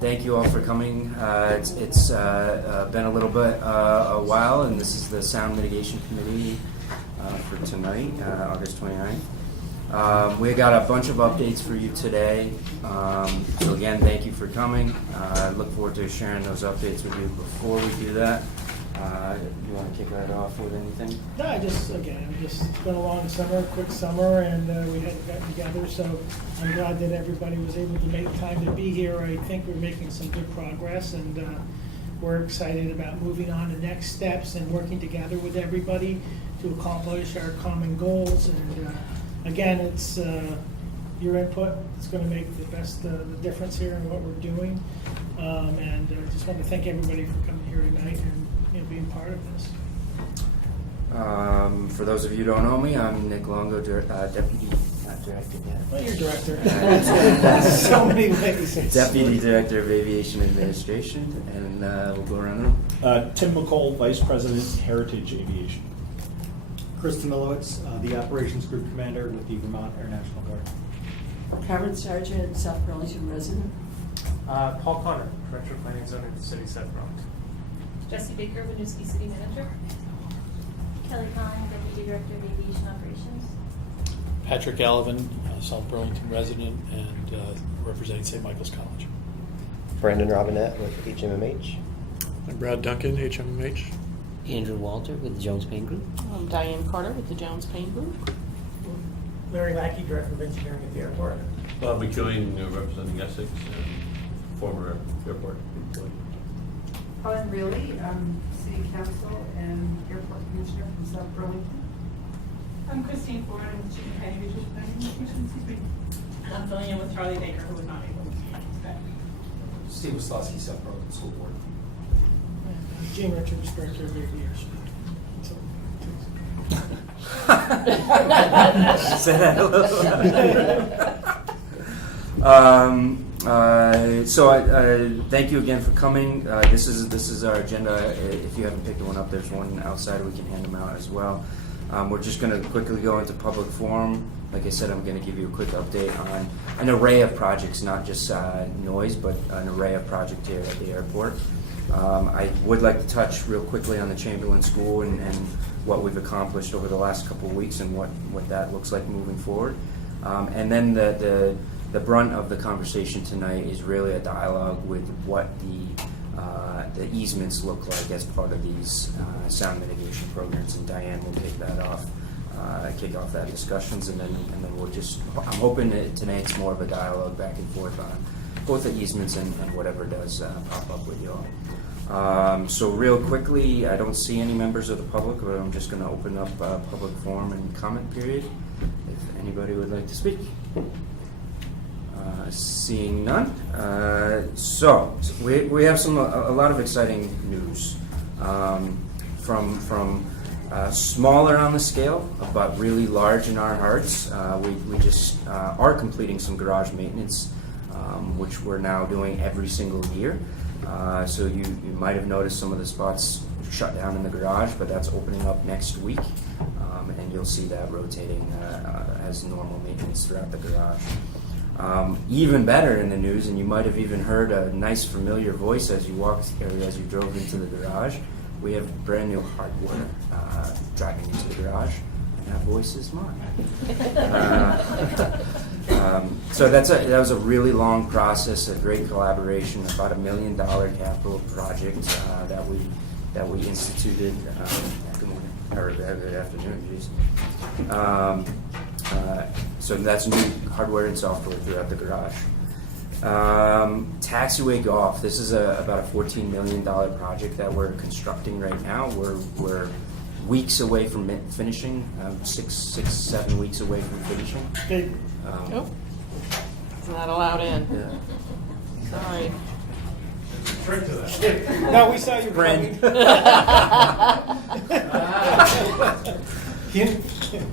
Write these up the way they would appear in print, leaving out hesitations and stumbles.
Thank you all for coming. It's been a little bit a while, and this is the Sound Mitigation Committee for tonight, August 29th. We got a bunch of updates for you today. So again, thank you for coming. I look forward to sharing those updates with you. Before we do that, you want to kick that off with anything? No, it's been a long summer, quick summer, and we hadn't gotten together, so I'm glad that everybody was able to make time to be here. I think we're making some good progress, and we're excited about moving on to next steps and working together with everybody to accomplish our common goals. And again, it's your input. It's going to make the difference here in what we're doing. And I just want to thank everybody for coming here tonight and being part of this. For those of you who don't know me, I'm Nick Longo, Deputy, not Director yet. Well, you're Director. So many ways. Deputy Director of Aviation Administration, and we'll go around the room. Tim McCall, Vice President, Heritage Aviation. Kristen Milowitz, the Operations Group Commander with the Vermont Air National Guard. Cameron Sargent, South Burlington resident. Paul Connor, Director of Planning Zone at the City of South Burlington. Jesse Baker, Winooski City Manager. Kelly Conn, Deputy Director of Aviation Operations. Patrick Gallivan, South Burlington resident and representing St. Michael's College. Brandon Robinette with HMMH. I'm Brad Duncan, HMMH. Andrew Walter with the Jones Paint Group. I'm Diane Carter with the Jones Paint Group. Larry Lackey, Director of Engineering at the airport. Bob McEwing, representing Essex and former airport employee. Helen Reilly, City Council and Airport Commissioner from South Burlington. I'm Christine Ford, I'm the Chief of County Regional Planning Commission. I'm filling in with Charlie Baker, who was not able to be here today. Steve Wislowski, South Burlington School Board. Gene Richards, Director of Aviation. Say that a little. Thank you again for coming. This is our agenda. If you haven't picked one up, there's one outside. We can hand them out as well. We're just going to quickly go into public forum. Like I said, I'm going to give you a quick update on an array of projects, not just noise, but an array of projects here at the airport. I would like to touch real quickly on the Chamberlain School and what we've accomplished over the last couple of weeks and what that looks like moving forward. And then the brunt of the conversation tonight is really a dialogue with what the easements look like as part of these sound mitigation programs, and Diane will take that off, kick off that discussions, and then we'll just, I'm hoping that tonight's more of a dialogue back and forth on both the easements and whatever does pop up with you all. So real quickly, I don't see any members of the public, but I'm just going to open up public forum and comment period if anybody would like to speak. Seeing none. So we have a lot of exciting news from smaller on the scale, but really large in our hearts. We just are completing some garage maintenance, which we're now doing every single year. So you might have noticed some of the spots shut down in the garage, but that's opening up next week, and you'll see that rotating as normal maintenance throughout the garage. Even better in the news, and you might have even heard a nice familiar voice as you walked or as you drove into the garage. We have brand new hardware driving into the garage, and that voice is mine. So that was a really long process, a great collaboration, about $1 million capital project that we instituted. Good morning, or good afternoon, geez. So that's new hardware and software throughout the garage. Taxiway Golf. This is about a $14 million project that we're constructing right now. We're weeks away from finishing, 7 weeks away from finishing. Isn't that allowed in? Yeah. Sorry. Drink to that. No, we saw you Brand.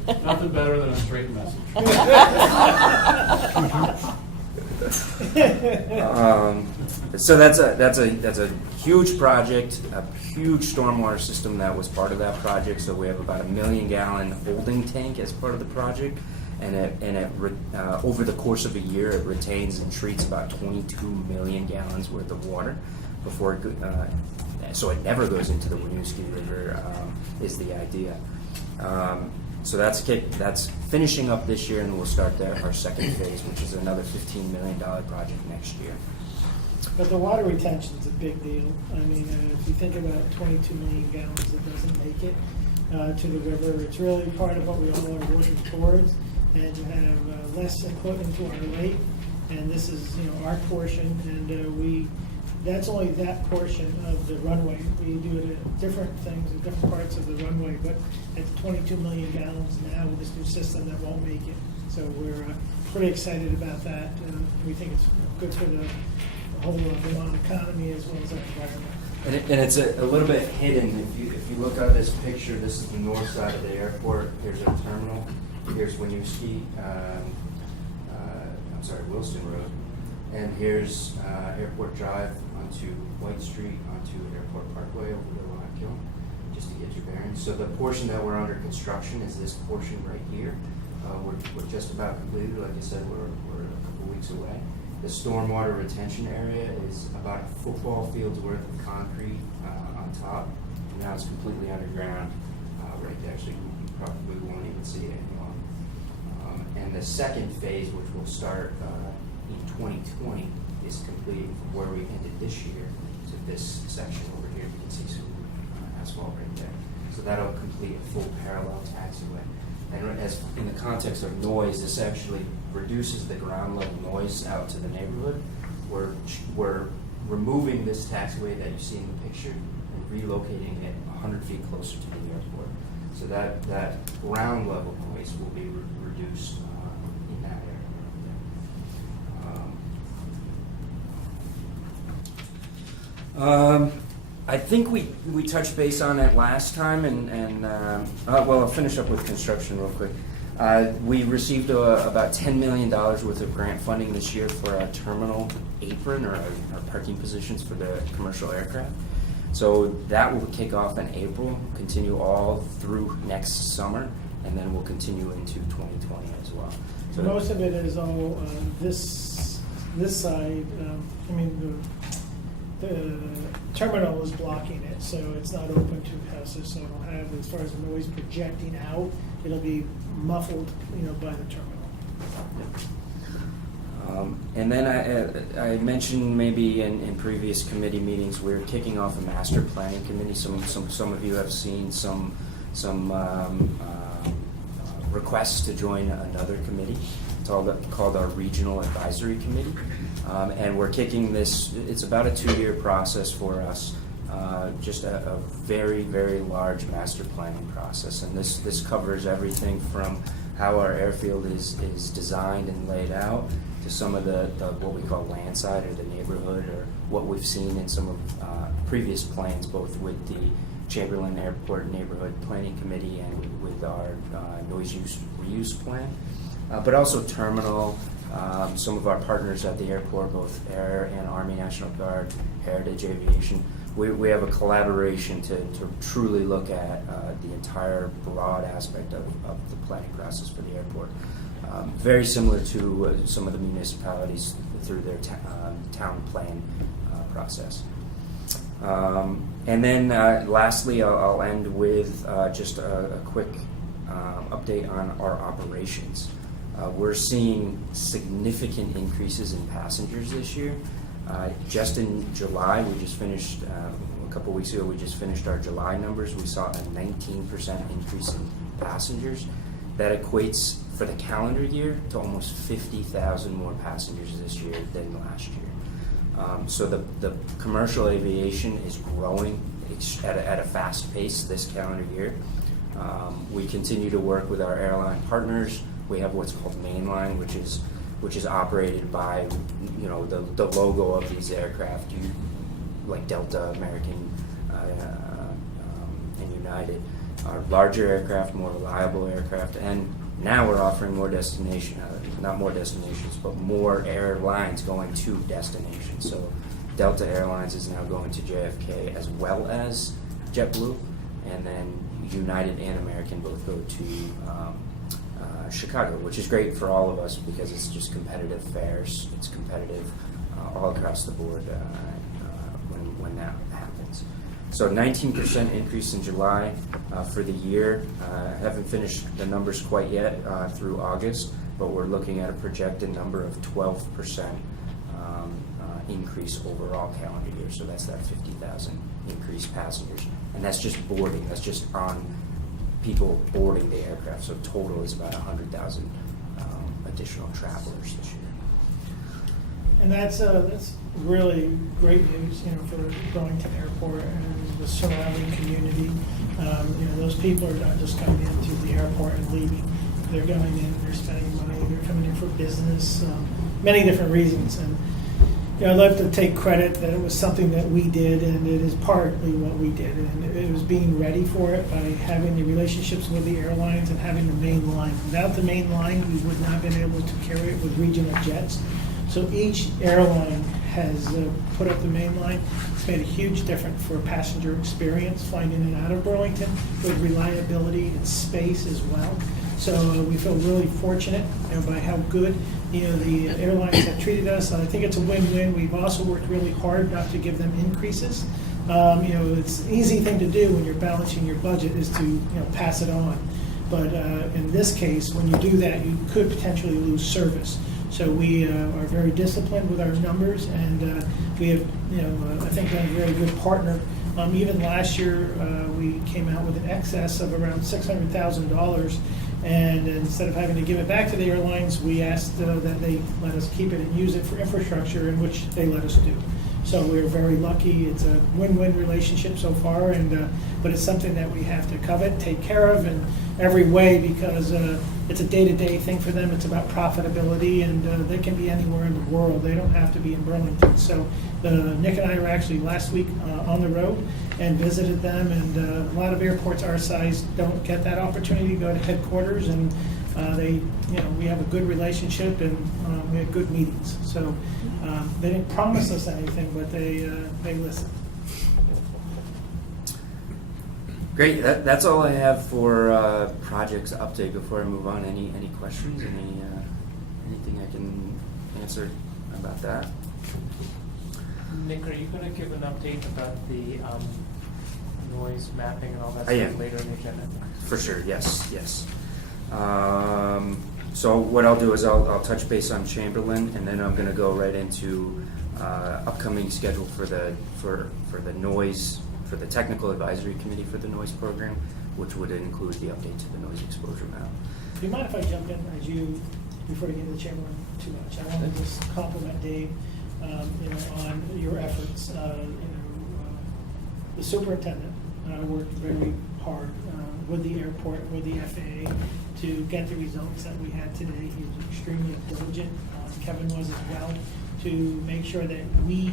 Nothing better than a straight message. So that's a huge project, a huge stormwater system that was part of that project. So we have about 1 million gallon holding tank as part of the project, and over the course of a year, it retains and treats about 22 million gallons worth of water before so it never goes into the Winooski River, is the idea. So that's finishing up this year, and we'll start our second phase, which is another $15 million project next year. But the water retention is a big deal. I mean, if you think about 22 million gallons that doesn't make it to the river, it's really part of what we all are working towards. And to have less input into our lake, and this is our portion, and that's only that portion of the runway. We do it at different things at different parts of the runway, but at 22 million gallons now with this new system, that won't make it. So we're pretty excited about that. We think it's good for the whole Vermont economy as well as our environment. And it's a little bit hidden. If you look at this picture, this is the north side of the airport. Here's our terminal. Here's Winooski, Wilson Road. And here's Airport Drive onto White Street, onto Airport Parkway over to Rockhill, just to get your bearings. So the portion that we're under construction is this portion right here. We're just about completed. Like I said, we're a couple weeks away. The stormwater retention area is about a football field's worth of concrete on top. Now it's completely underground right there, so you probably won't even see it anymore. And the second phase, which will start in 2020, is completing from where we ended this year to this section over here. You can see some asphalt right there. So that'll complete a full parallel taxiway. And as in the context of noise, this actually reduces the ground level noise out to the neighborhood. We're removing this taxiway that you see in the picture and relocating it 100 feet closer to the airport. So that ground level noise will be reduced in that area. I think we touched base on it last time, and I'll finish up with construction real quick. We received about $10 million worth of grant funding this year for our terminal apron, or our parking positions for the commercial aircraft. So that will kick off in April, continue all through next summer, and then we'll continue into 2020 as well. So most of it is all this side. The terminal is blocking it, so it's not open to houses. So it'll have, as far as the noise projecting out, it'll be muffled, by the terminal. And then I mentioned maybe in previous committee meetings, we're kicking off a master planning committee. Some of you have seen some requests to join another committee. It's called our Regional Advisory Committee. And we're kicking this, it's about a 2-year process for us, just a very, very large master planning process. And this covers everything from how our airfield is designed and laid out to some of the what we call landside or the neighborhood, or what we've seen in some of previous plans, both with the Chamberlain Airport Neighborhood Planning Committee and with our noise use reuse plan, but also terminal. Some of our partners at the airport, both Air and Army National Guard, Heritage Aviation, we have a collaboration to truly look at the entire broad aspect of the planning process for the airport. Very similar to some of the municipalities through their town plan process. And then lastly, I'll end with just a quick update on our operations. We're seeing significant increases in passengers this year. Just in July, we just finished, a couple weeks ago, we just finished our July numbers. We saw a 19% increase in passengers. That equates for the calendar year to almost 50,000 more passengers this year than last year. So the commercial aviation is growing at a fast pace this calendar year. We continue to work with our airline partners. We have what's called Mainline, which is operated by the logo of these aircraft, like Delta, American, and United, are larger aircraft, more reliable aircraft, and now we're offering not more destinations, but more airlines going to destinations. So Delta Airlines is now going to JFK as well as JetBlue, and then United and American both go to Chicago, which is great for all of us because it's just competitive fares. It's competitive all across the board when that happens. So 19% increase in July for the year. Haven't finished the numbers quite yet through August, but we're looking at a projected number of 12% increase overall calendar year. So that's that 50,000 increased passengers. And that's just boarding. That's just on people boarding the aircraft. So total is about 100,000 additional travelers this year. And that's really great news, for Burlington Airport and the surrounding community. Those people are not just coming into the airport and leaving. They're going in, they're spending money, they're coming in for business, many different reasons. And I'd love to take credit that it was something that we did, and it is partly what we did. And it was being ready for it by having the relationships with the airlines and having the main line. Without the main line, we would not have been able to carry it with regional jets. So each airline has put up the main line. It's made a huge difference for passenger experience flying in and out of Burlington with reliability and space as well. So we feel really fortunate by how good the airlines have treated us. I think it's a win-win. We've also worked really hard not to give them increases. It's an easy thing to do when you're balancing your budget is to pass it on. But in this case, when you do that, you could potentially lose service. So we are very disciplined with our numbers, and we have, I think, been a very good partner. Even last year, we came out with an excess of around $600,000, and instead of having to give it back to the airlines, we asked that they let us keep it and use it for infrastructure, in which they let us do. So we're very lucky. It's a win-win relationship so far, but it's something that we have to covet, take care of in every way, because it's a day-to-day thing for them. It's about profitability, and they can be anywhere in the world. They don't have to be in Burlington. So Nick and I were actually last week on the road and visited them, and a lot of airports our size don't get that opportunity to go to headquarters, and we have a good relationship, and we had good meetings. So they didn't promise us anything, but they listened. Great. That's all I have for projects update. Before I move on, any questions? Anything I can answer about that? Nick, are you going to give an update about the noise mapping and all that I stuff am. later in the agenda? For sure. Yes. So what I'll do is I'll touch base on Chamberlain, and then I'm going to go right into upcoming schedule for the noise, for the technical advisory committee for the noise program, which would include the update to the noise exposure map. Do you mind if I jump in before you get into the Chamberlain too much? I want to just compliment Dave, on your efforts. The superintendent worked very hard with the airport, with the FAA, to get the results that we had today. He was extremely diligent. Kevin was as well, to make sure that we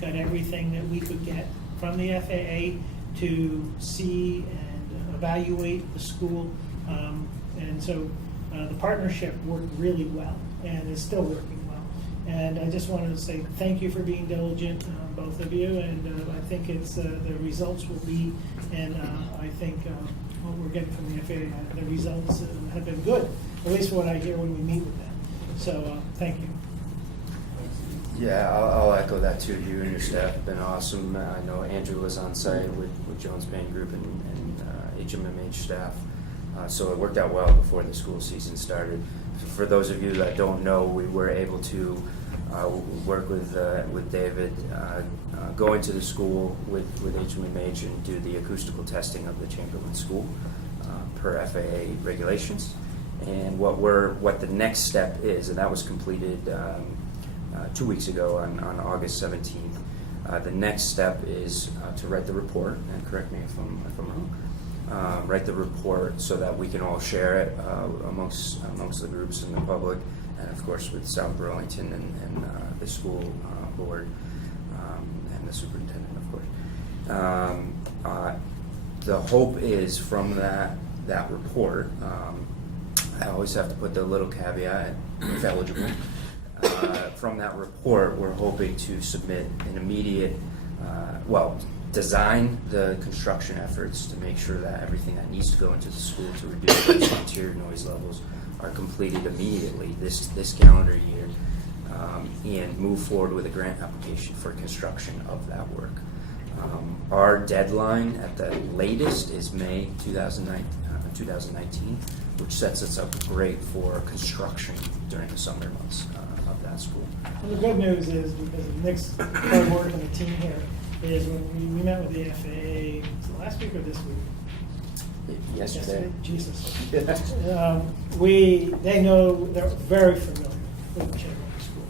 got everything that we could get from the FAA to see and evaluate the school. And so the partnership worked really well, and is still working well. And I just wanted to say thank you for being diligent, both of you, and I think the results will be, and I think what we're getting from the FAA, the results have been good, at least what I hear when we meet with them. So thank you. Yeah, I'll echo that too. You and your staff have been awesome. I know Andrew was on site with Jones Payne Group and HMMH staff. So it worked out well before the school season started. For those of you that don't know, we were able to work with David, go into the school with HMMH and do the acoustical testing of the Chamberlain School per FAA regulations. And what the next step is, and that was completed 2 weeks ago on August 17th. The next step is to write the report, and correct me if I'm wrong, write the report so that we can all share it amongst the groups and the public, and of course with South Burlington and the school board and the superintendent, of course. The hope is from that report, I always have to put the little caveat, if eligible. From that report, we're hoping to submit an immediate, design the construction efforts to make sure that everything that needs to go into the school to reduce those interior noise levels are completed immediately this calendar year, and move forward with a grant application for construction of that work. Our deadline at the latest is May 2019, which sets us up great for construction during the summer months of that school. And the good news is, because of Nick's hard work and the team here, is when we met with the FAA, was it last week or this week? Yesterday. Jesus. They know, they're very familiar with the Chamberlain School.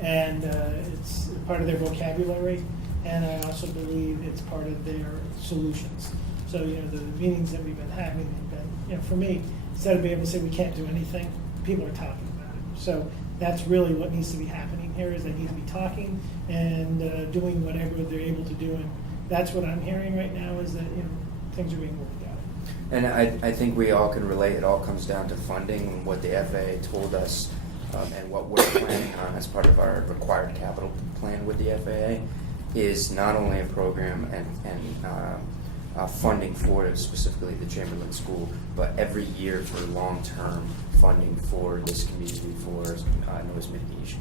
And it's part of their vocabulary, and I also believe it's part of their solutions. So, the meetings that we've been having have been, for me, instead of being able to say we can't do anything, people are talking about it. So that's really what needs to be happening here, is they need to be talking and doing whatever they're able to do. And that's what I'm hearing right now, is that, things are being worked out. And I think we all can relate. It all comes down to funding, and what the FAA told us, and what we're planning on as part of our required capital plan with the FAA is not only a program and funding for specifically the Chamberlain School, but every year for long-term funding for this community for noise mitigation.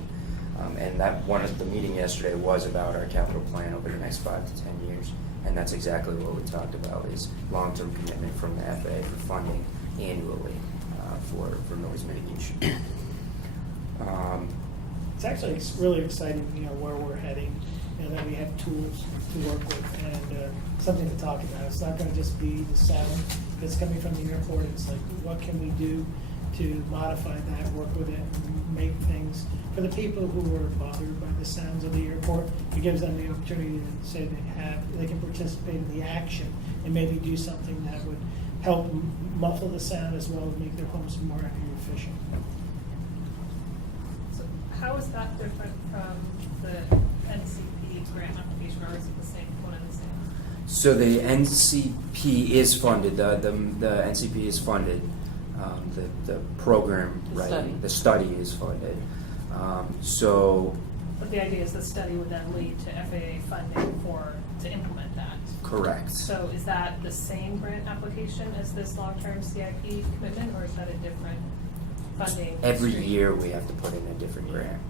And that one of the meeting yesterday was about our capital plan over the next 5 to 10 years. And that's exactly what we talked about, is long-term commitment from the FAA for funding annually for noise mitigation. It's actually really exciting, where we're heading, that we have tools to work with and something to talk about. It's not going to just be the sound that's coming from the airport. It's like, what can we do to modify that, work with it, and make things for the people who are bothered by the sounds of the airport. It gives them the opportunity to say they can participate in the action and maybe do something that would help muffle the sound as well as make their homes more energy efficient. So how is that different from the NCP grant application, or is it the same, one and the same? So the NCP is funded. The NCP is funded. The program, the study is funded. But the idea is the study would then lead to FAA funding to implement that. Correct. So is that the same grant application as this long-term CIP commitment, or is that a different funding? Every stream? year we have to put in a different grant.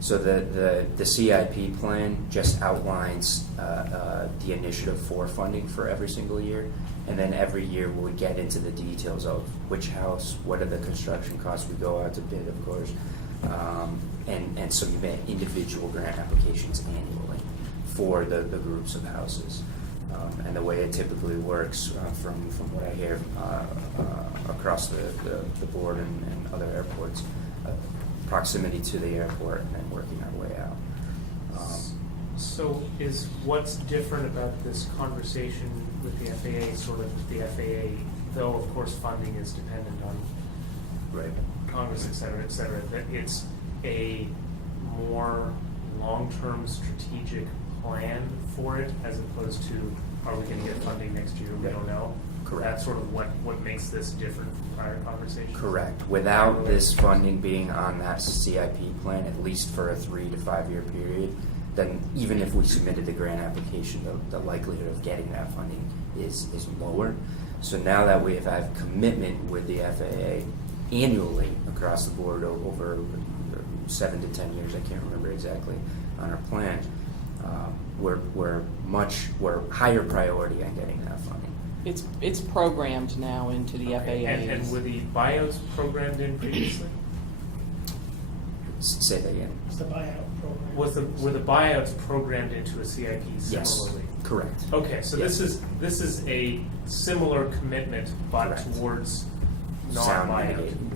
So the CIP plan just outlines the initiative for funding for every single year, and then every year we'll get into the details of which house, what are the construction costs, we go out to bid, of course, and submit individual grant applications annually for the groups of houses. And the way it typically works, from what I hear across the board and other airports, proximity to the airport and then working our way out. So is what's different about this conversation with the FAA, sort of the FAA, though of course funding is dependent on Congress, et cetera, that it's a more long-term strategic plan for it, as opposed to, are we going to get funding next year? We don't know. Correct. That's sort of what makes this different from prior conversations? Correct. Without this funding being on that CIP plan, at least for a 3 to 5 year period, then even if we submitted the grant application, the likelihood of getting that funding is lower. So now that we have had commitment with the FAA annually across the board over 7 to 10 years, I can't remember exactly, on our plan, we're higher priority on getting that funding. It's programmed now into the FAA. And were the buyouts programmed in previously? Say that again. It's the buyout program. Were the buyouts programmed into a CIP similarly? Yes, correct. Okay, so Yes. this is a similar commitment, but Correct. towards Sound non-buyout. mitigating,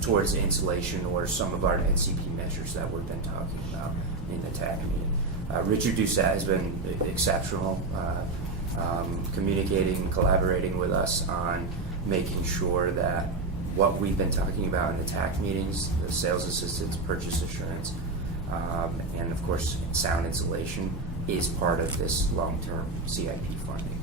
towards insulation or some of our NCP measures that we've been talking about in the TAC meeting. Richard Doucette has been exceptional, communicating, collaborating with us on making sure that what we've been talking about in the TAC meetings, the sales assistance, purchase assurance, and of course sound insulation, is part of this long-term CIP funding.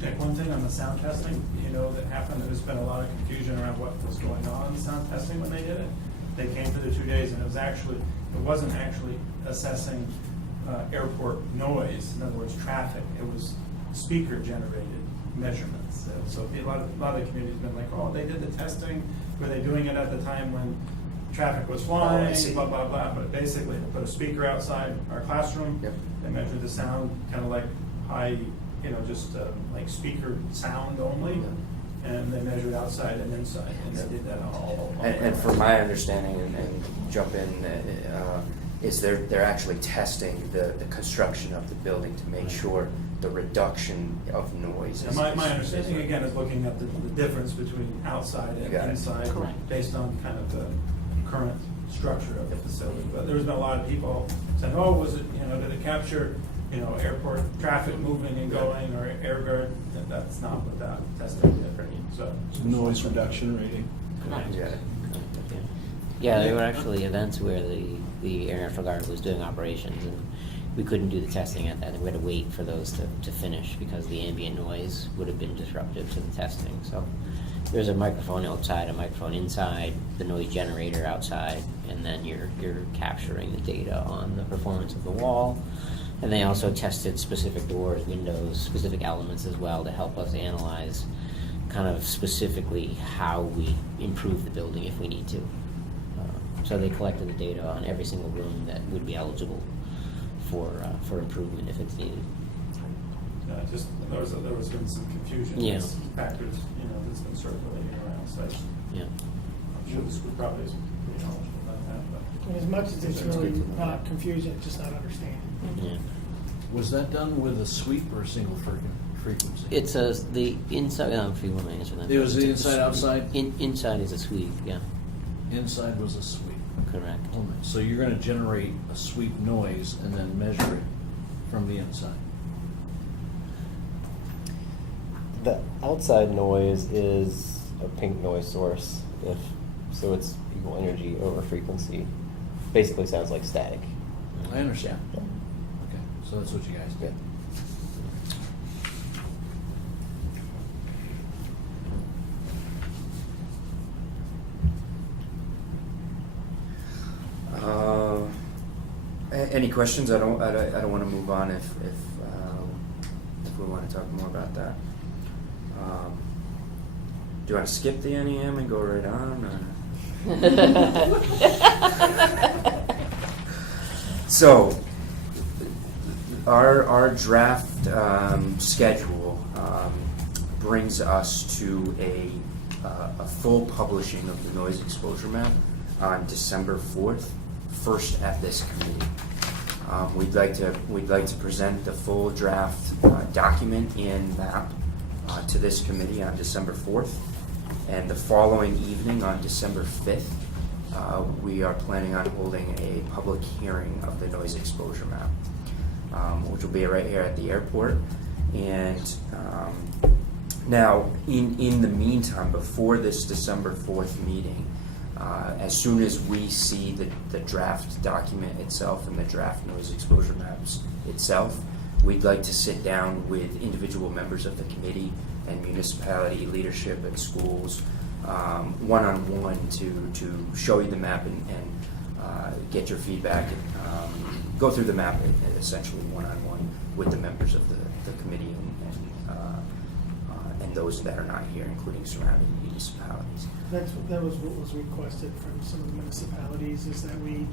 Nick, one thing on the sound testing, that happened, there's been a lot of confusion around what was going on in sound testing when they did it. They came for the 2 days, and it wasn't actually assessing airport noise, in other words, traffic. It was speaker generated measurements. So a lot of the communities have been like, oh, they did the testing, were they doing it at the time when traffic was flying, see. blah, blah, blah. But basically, they put a speaker outside our classroom. Yep. They measured the sound, kind of like high, just like speaker sound only. Yeah. And they measured outside and inside, and they did that all. And from my understanding, and jump in, is they're actually testing the construction of the building to make sure the reduction of noise. And my understanding, again, is looking at the difference between outside You and got it. inside, Correct. based on kind of the current structure of the facility. But there's been a lot of people saying, oh, was it, did it capture, airport traffic moving and going, or air guard? That's not what that testing did. So Noise reduction rating. Correct. Yeah. Yeah, there were actually events where the Air National Guard was doing operations, and we couldn't do the testing at that. We had to wait for those to finish because the ambient noise would have been disruptive to the testing. So there's a microphone outside, a microphone inside, the noise generator outside, and then you're capturing the data on the performance of the wall. And they also tested specific doors, windows, specific elements as well to help us analyze kind of specifically how we improve the building if we need to. So they collected the data on every single room that would be eligible for improvement if it's needed. just there was been some confusion. Yeah. With factors, that's been circulating around. So Yeah. I'm sure this group probably is pretty knowledgeable about that. But And as much as it's really not confusion, it's just not understanding. Yeah. Was that done with a sweep or a single frequency? It's the inside. If you want to answer that. It was the It's a inside, sweep. outside? Inside is a sweep. Yeah. Inside was a sweep. Correct. So you're going to generate a sweep noise and then measure it from the inside. The outside noise is a pink noise source. So it's equal energy over frequency. Basically sounds like static. I understand. Yeah. Okay, so that's what you guys did. Any questions? I don't want to move on if we want to talk more about that. Do you want to skip the NEM and go right on? So, our draft schedule brings us to a full publishing of the noise exposure map on December 4th, first at this committee. We'd like to present the full draft document and map to this committee on December 4th, and the following evening on December 5th, we are planning on holding a public hearing of the noise exposure map, which will be right here at the airport. And now, in the meantime, before this December 4th meeting, as soon as we see the draft document itself and the draft noise exposure maps itself, we'd like to sit down with individual members of the committee and municipality leadership and schools one-on-one to show you the map and get your feedback and go through the map essentially one-on-one with the members of the committee and those that are not here, including surrounding municipalities. That was what was requested from some of the municipalities, is that we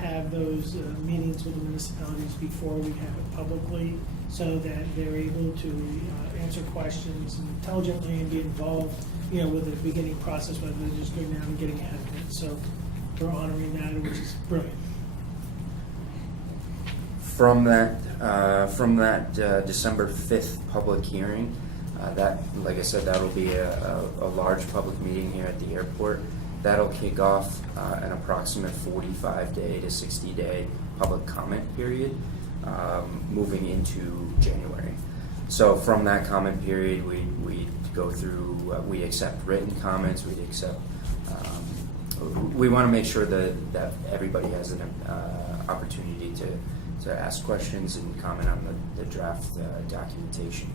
have those meetings with the municipalities before we have it publicly, so that they're able to answer questions intelligently and be involved, with the beginning process, rather than just going down and getting ahead of it. So we're honoring that, which is brilliant. From that December 5th public hearing, that, like I said, that'll be a large public meeting here at the airport. That'll kick off an approximate 45-day to 60-day public comment period, moving into January. So from that comment period, we go through, we accept written comments, we accept, we want to make sure that everybody has an opportunity to ask questions and comment on the draft documentation.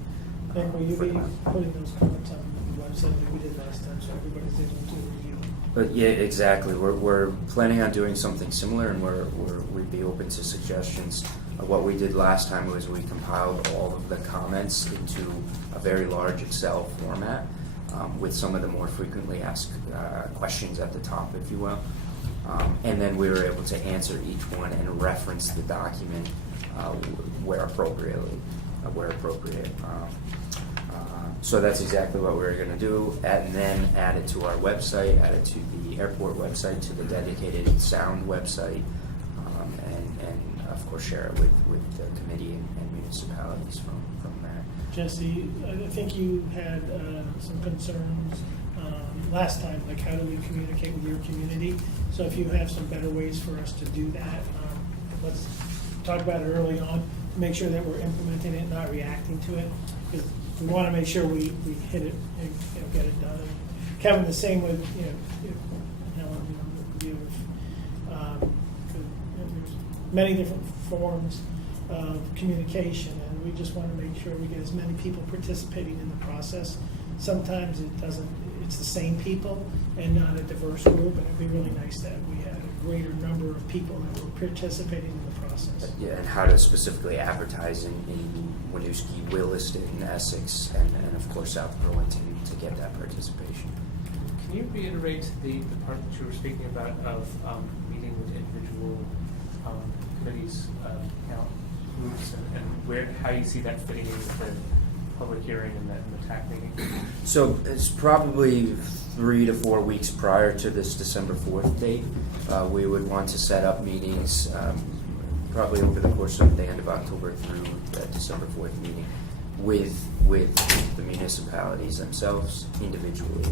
And will you be putting those comments on the website like we did last time, so everybody's able to review them? But yeah, exactly. We're planning on doing something similar, and we'd be open to suggestions. What we did last time was we compiled all of the comments into a very large Excel format with some of the more frequently asked questions at the top, if you will. And then we were able to answer each one and reference the document where appropriate. So that's exactly what we're going to do, and then add it to our website, add it to the airport website, to the dedicated sound website, and of course share it with the committee and municipalities from there. Jesse, I think you had some concerns last time, like how do we communicate with your community? So if you have some better ways for us to do that, let's talk about it early on, to make sure that we're implementing it, not reacting to it. Because we want to make sure we hit it and get it done. And Kevin, the same with Helen, there's many different forms of communication, and we just want to make sure we get as many people participating in the process. Sometimes it's the same people and not a diverse group, and it'd be really nice that we had a greater number of people that were participating in the process. Yeah, and how to specifically advertise in Winooski, Williston, Essex, and of course South Burlington to get that participation. Can you reiterate the part that you were speaking about of meeting with individual committees, groups, and how you see that fitting in with the public hearing and the TAC meeting? So it's probably 3 to 4 weeks prior to this December 4th date. We would want to set up meetings probably over the course of the end of October through that December 4th meeting with the municipalities themselves individually.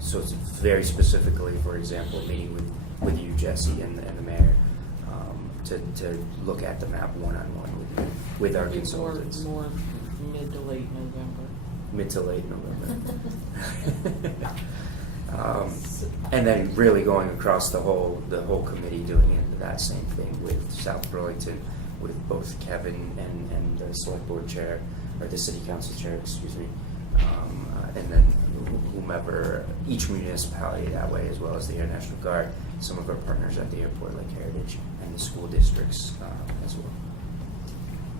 So it's very specifically, for example, meeting with you, Jesse, and the mayor to look at the map one-on-one with our consultants. More mid to late November. Mid to late November. And then really going across the whole committee, doing that same thing with South Burlington, with both Kevin and the select board chair, or the city council chair, excuse me, and then whomever, each municipality that way, as well as the Air National Guard, some of our partners at the airport like Heritage, and the school districts as well.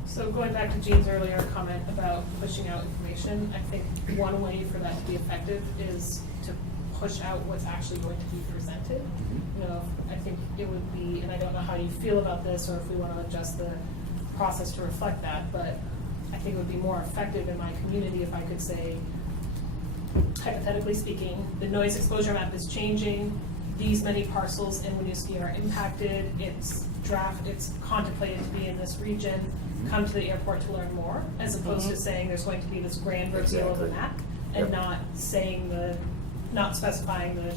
So going back to Jean's earlier comment about pushing out information, I think one way for that to be effective is to push out what's actually going to be presented. You know, I think it would be, and I don't know how you feel about this or if we want to adjust the process to reflect that, but I think it would be more effective in my community if I could say, hypothetically speaking, the noise exposure map is changing, these many parcels in Winooski are impacted, it's contemplated to be in this region, come to the airport to learn more, as opposed to saying there's going to be this grand reveal of the map, and not specifying the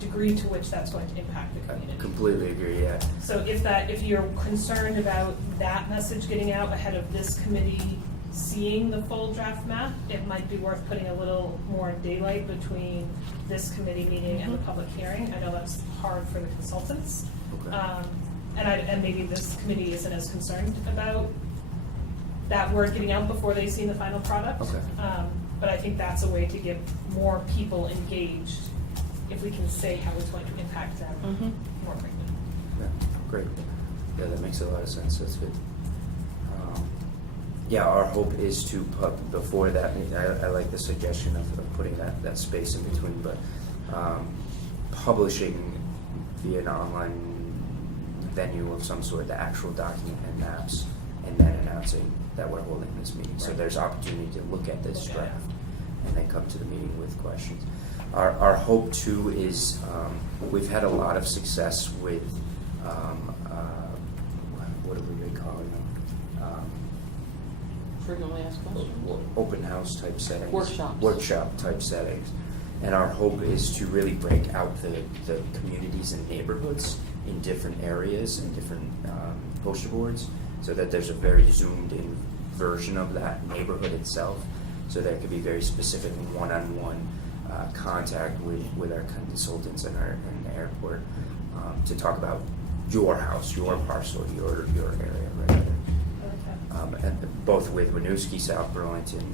degree to which that's going to impact the community. I completely agree, yeah. So if you're concerned about that message getting out ahead of this committee seeing the full draft map, it might be worth putting a little more daylight between this committee meeting and the public hearing. I know that's hard for the consultants. Okay. And maybe this committee isn't as concerned about that word getting out before they've seen the final product. Okay. But I think that's a way to get more people engaged if we can say how it's going to impact them more quickly. Yeah, great. Yeah, that makes a lot of sense. That's good. Yeah, our hope is to put before that. I like the suggestion of putting that space in between, but publishing via an online venue of some sort, the actual document and maps, and then announcing that we're holding this meeting. So there's opportunity to look at this draft and then come to the meeting with questions. Our hope too is we've had a lot of success with what do we call it? Frequently asked questions. Open house type settings. Workshop type settings. And our hope is to really break out the communities and neighborhoods in different areas and different poster boards, so that there's a very zoomed in version of that neighborhood itself, so that it could be very specific one-on-one contact with our consultants and the airport to talk about your house, your parcel, your area right there. And both with Winooski, South Burlington,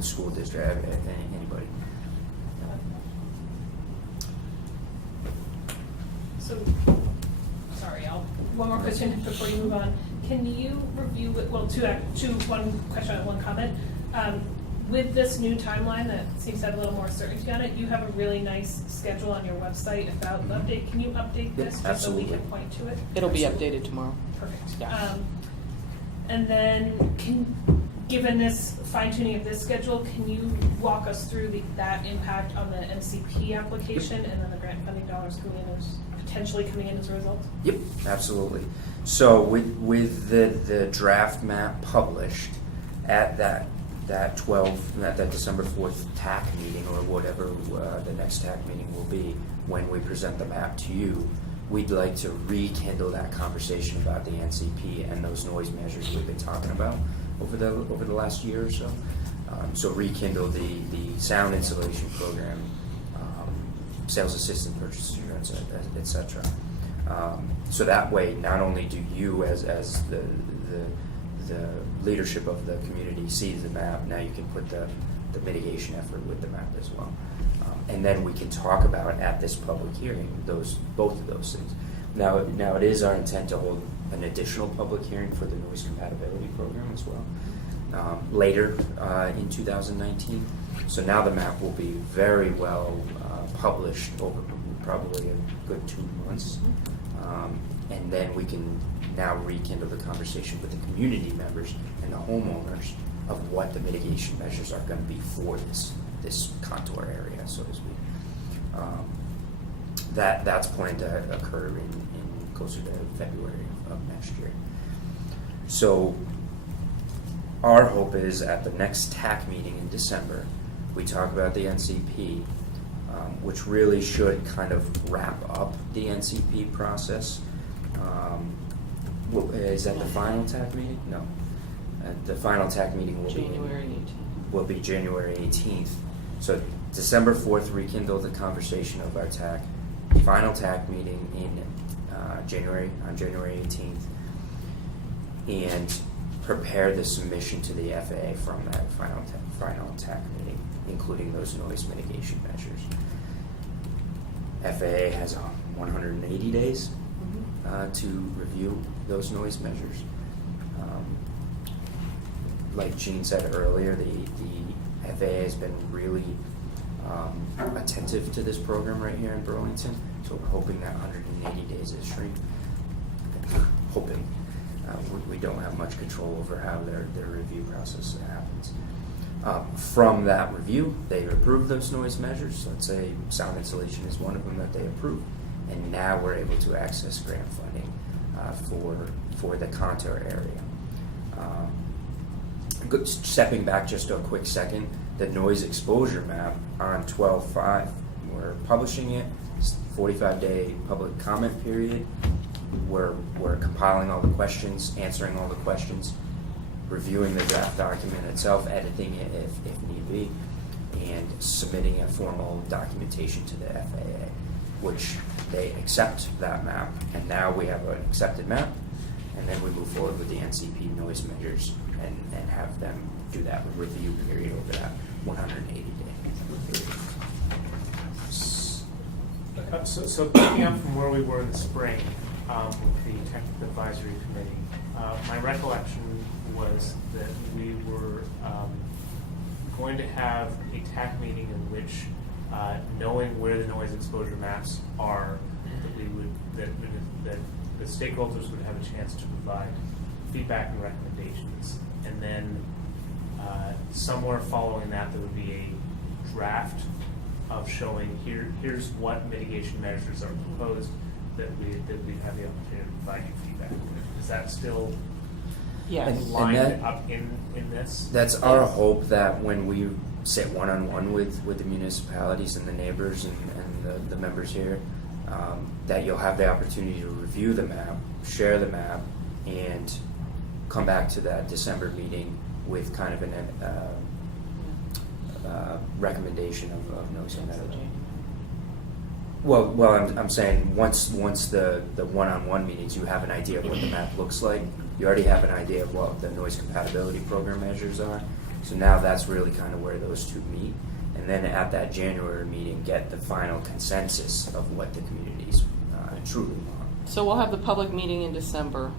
school district, anybody. one more question before you move on. Can you review, one question and one comment. With this new timeline that seems to have a little more certainty on it, you have a really nice schedule on your website about the update. Can you update this just so we can point to it? It'll be updated tomorrow. Perfect. Yeah. And then, given this fine tuning of this schedule, can you walk us through that impact on the MCP application and then the grant funding dollars potentially coming in as a result? Yep, absolutely. So with the draft map published at that December 4th TAC meeting, or whatever the next TAC meeting will be, when we present the map to you, we'd like to rekindle that conversation about the NCP and those noise measures we've been talking about over the last year or so. So rekindle the sound insulation program, sales assistant purchase assurance, et cetera. So that way, not only do you as the leadership of the community see the map, now you can put the mitigation effort with the map as well. And then we can talk about at this public hearing both of those things. Now it is our intent to hold an additional public hearing for the noise compatibility program as well later in 2019. So now the map will be very well published over probably a good 2 months. And then we can now rekindle the conversation with the community members and the homeowners of what the mitigation measures are going to be for this contour area, so to speak. That's planned to occur in closer to February of next year. So our hope is at the next TAC meeting in December, we talk about the NCP, which really should kind of wrap up the NCP process. Is that the final TAC meeting? No. The final TAC meeting will be January 18th. So December 4th, rekindle the conversation of our TAC. Final TAC meeting on January 18th, and prepare the submission to the FAA from that final TAC meeting, including those noise mitigation measures. FAA has 180 days to review those noise measures. Like Gene said earlier, the FAA has been really attentive to this program right here in Burlington, so we're hoping that 180 days is shrink. Hoping. We don't have much control over how their review process happens. From that review, they approve those noise measures. Let's say sound insulation is one of them that they approve, and now we're able to access grant funding for the contour area. Stepping back just a quick second, the noise exposure map on 12/5, we're publishing it, 45-day public comment period. We're compiling all the questions, answering all the questions, reviewing the draft document itself, editing it if need be, and submitting a formal documentation to the FAA, which they accept that map, and now we have an accepted map, and then we move forward with the NCP noise measures and have them do that review period over that 180-day period. So picking up from where we were in the spring with the Technical Advisory Committee, my recollection was that we were going to have a TAC meeting in which, knowing where the noise exposure maps are, that the stakeholders would have a chance to provide feedback and recommendations, and then somewhere following that there would be a draft of showing here's what mitigation measures are proposed that we have the opportunity to provide you feedback. Is that still lined up in this? That's our hope, that when we sit one-on-one with the municipalities and the neighbors and the members here, that you'll have the opportunity to review the map, share the map, and come back to that December meeting with kind of an recommendation of noise compatibility. Well, I'm saying once the one-on-one meetings, you have an idea of what the map looks like. You already have an idea of what the noise compatibility program measures are. So now that's really kind of where those two meet. And then at that January meeting, get the final consensus of what the communities truly want. So we'll have the public meeting in December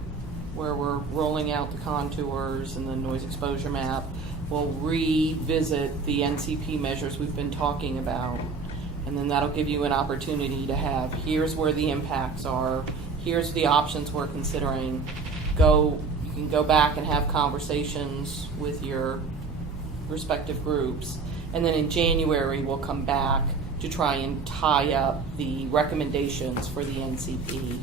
where we're rolling out the contours and the noise exposure map. We'll revisit the NCP measures we've been talking about. And then that'll give you an opportunity to have, here's where the impacts are, here's the options we're considering. You can go back and have conversations with your respective groups. And then in January, we'll come back to try and tie up the recommendations for the NCP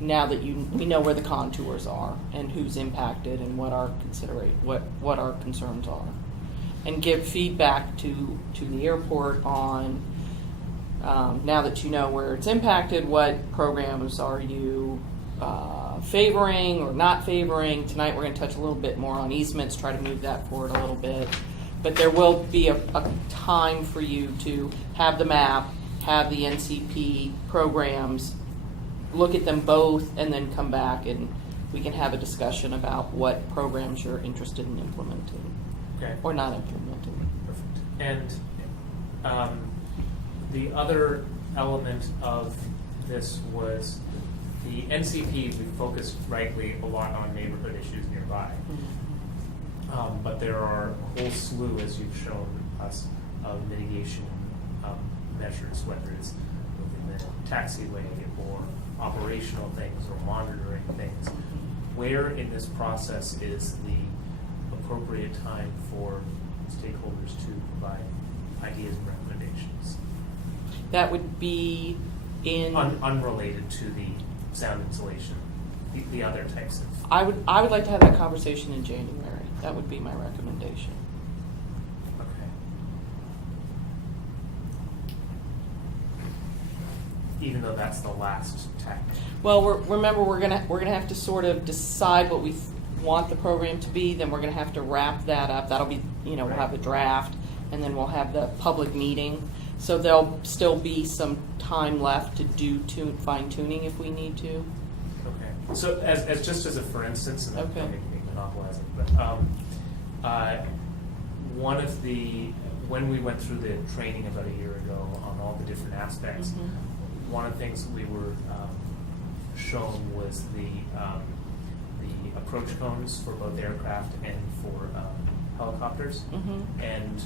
now that we know where the contours are and who's impacted and what our concerns are. And give feedback to the airport on, now that you know where it's impacted, what programs are you favoring or not favoring. Tonight we're going to touch a little bit more on easements, try to move that forward a little bit. But there will be a time for you to have the map, have the NCP programs, look at them both, and then come back and we can have a discussion about what programs you're interested in implementing or not implementing. Perfect. And the other element of this was the NCP, we focused rightly a lot on neighborhood issues nearby. But there are a whole slew, as you've shown us, of mitigation measures, whether it's moving the taxiway or operational things or monitoring things. Where in this process is the appropriate time for stakeholders to provide ideas and recommendations? That would be in unrelated to the sound insulation, the other types of. I would like to have that conversation in January. That would be my recommendation. Okay. Even though that's the last TAC. Well, remember we're gonna have to sort of decide what we want the program to be. Then we're gonna have to wrap that up. That'll be we'll have a draft, and then we'll have the public meeting. So there'll still be some time left to do fine tuning if we need to. Okay. So as just as a for instance, and okay. I'm making monopolizing, but one of when we went through the training about a year ago on all the different aspects, one of the things we were shown was the approach cones for both aircraft and for helicopters. And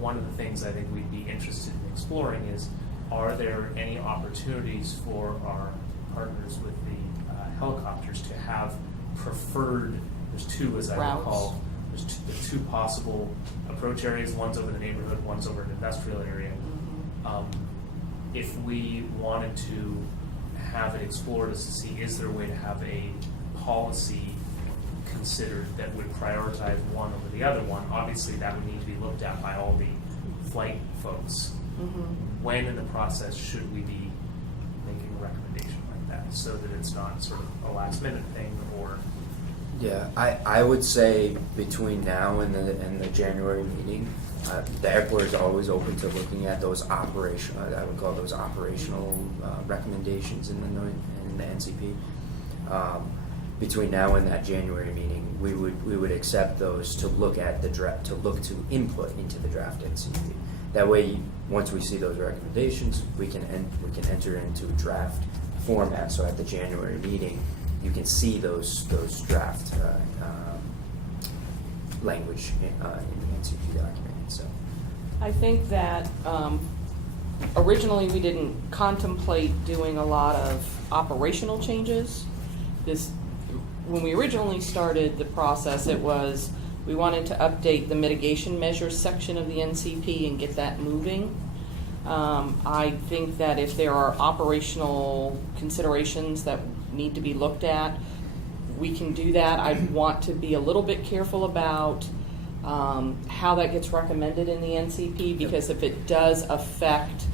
one of the things I think we'd be interested in exploring is, are there any opportunities for our partners with the helicopters to have preferred, there's two as I recall, there's two possible approach areas, one's over the neighborhood, one's over an industrial area. If we wanted to have it explored as to see, is there a way to have a policy considered that would prioritize one over the other one? Obviously that would need to be looked at by all the flight folks. When in the process should we be making a recommendation like that so that it's not sort of a last minute thing? Or yeah, I would say between now and the January meeting, the airport is always open to looking at those operational, I would call those operational recommendations in the NCP. Between now and that January meeting, we would accept those to look at the draft, to look to input into the draft NCP. That way, once we see those recommendations, we can enter into draft format. So at the January meeting, you can see those draft language in the NCP document. So I think that originally we didn't contemplate doing a lot of operational changes. When we originally started the process, it was we wanted to update the mitigation measures section of the NCP and get that moving. I think that if there are operational considerations that need to be looked at, we can do that. I want to be a little bit careful about how that gets recommended in the NCP, because if it does affect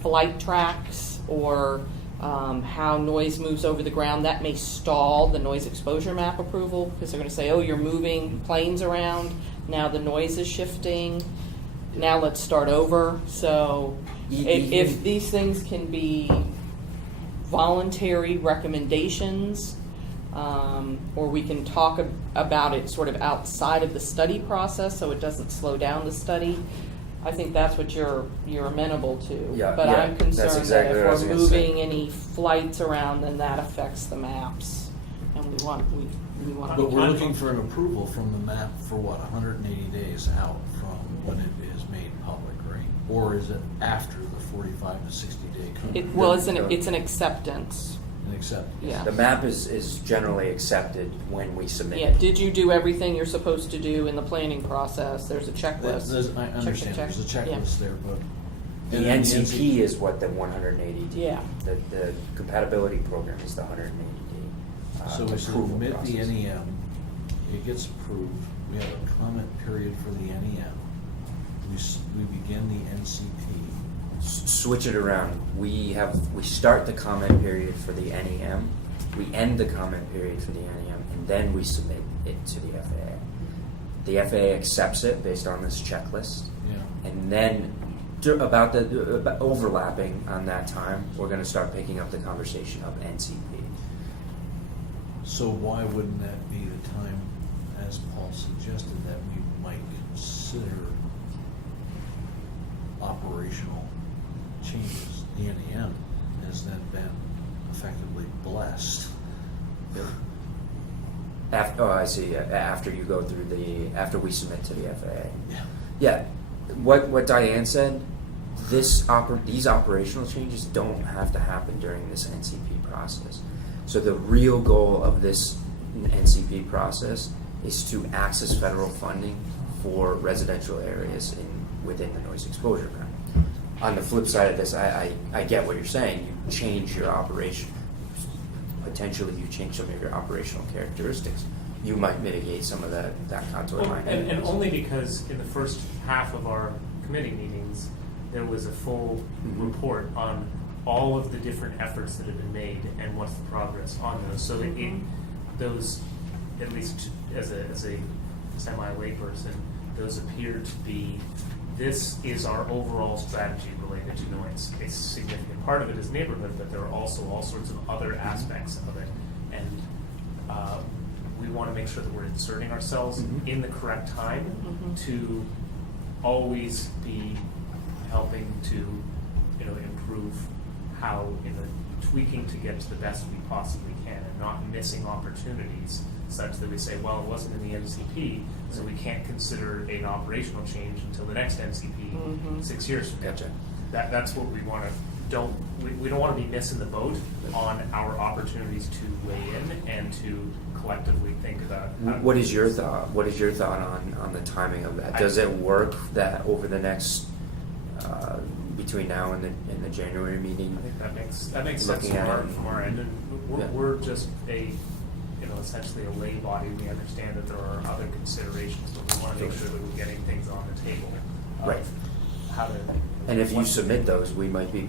flight tracks or how noise moves over the ground, that may stall the noise exposure map approval, because they're going to say, oh, you're moving planes around, now the noise is shifting, now let's start over. So if these things can be voluntary recommendations, or we can talk about it sort of outside of the study process so it doesn't slow down the study, I think that's what you're amenable to. Yeah, But yeah, I'm that's concerned exactly that what I if was we're gonna say. moving any flights around, then that affects the maps. And we want to But be we're looking mindful. for an approval from the map for what, 180 days out from when it is made public, right? Or is it after the 45 to 60 day? Well, it's an acceptance. An acceptance. Yeah. The map is generally accepted when we submit Yeah, it. did you do everything you're supposed to do in the planning process? There's a checklist. I understand, check. there's a Yeah. checklist there, but. The and then NCP is what the 180 day. Yeah. The compatibility program is the 180 day. So we approval submit the process. NEM, it gets approved, we have a comment period for the NEM. We begin the NCP. Switch it around. We start the comment period for the NEM, we end the comment period for the NEM, and then we submit it to the FAA. The FAA accepts it based on this checklist, Yeah. and then about overlapping on that time, we're going to start picking up the conversation of NCP. So why wouldn't that be the time, as Paul suggested, that we might consider operational changes? The NEM has then been effectively blessed. I see. After you go through after we submit to the FAA. Yeah. Yeah. What Diane said, these operational changes don't have to happen during this NCP process. So the real goal of this NCP process is to access federal funding for residential areas within the noise exposure map. On the flip side of this, I get what you're saying. You change your operation. Potentially, you change some of your operational characteristics. You might mitigate some of that contour Well, line. and only because in the first half of our committee meetings, there was a full report on all of the different efforts that have been made and what's the progress on those. So that those, at least as a semi-layperson, those appear to be, this is our overall strategy related to noise. A significant part of it is neighborhood, but there are also all sorts of other aspects of it. And we want to make sure that we're inserting ourselves in the correct time to always be helping to, improve how, tweaking to get to the best we possibly can and not missing opportunities such that we say, well, it wasn't in the NCP, so we can't consider an operational change until the next NCP 6 years from now. Gotcha. That's what we want to, we don't want to be missing the boat on our opportunities to weigh in and to collectively think about. What is your thought? What is your thought on the timing of that? Does it work that over the next between now and the January meeting? I think that makes sense Looking at it. from our end, and we're just essentially a lay body. We understand that there are other considerations, but we want to make sure that we're getting things on the table. Right. How to. And if you submit those, we might be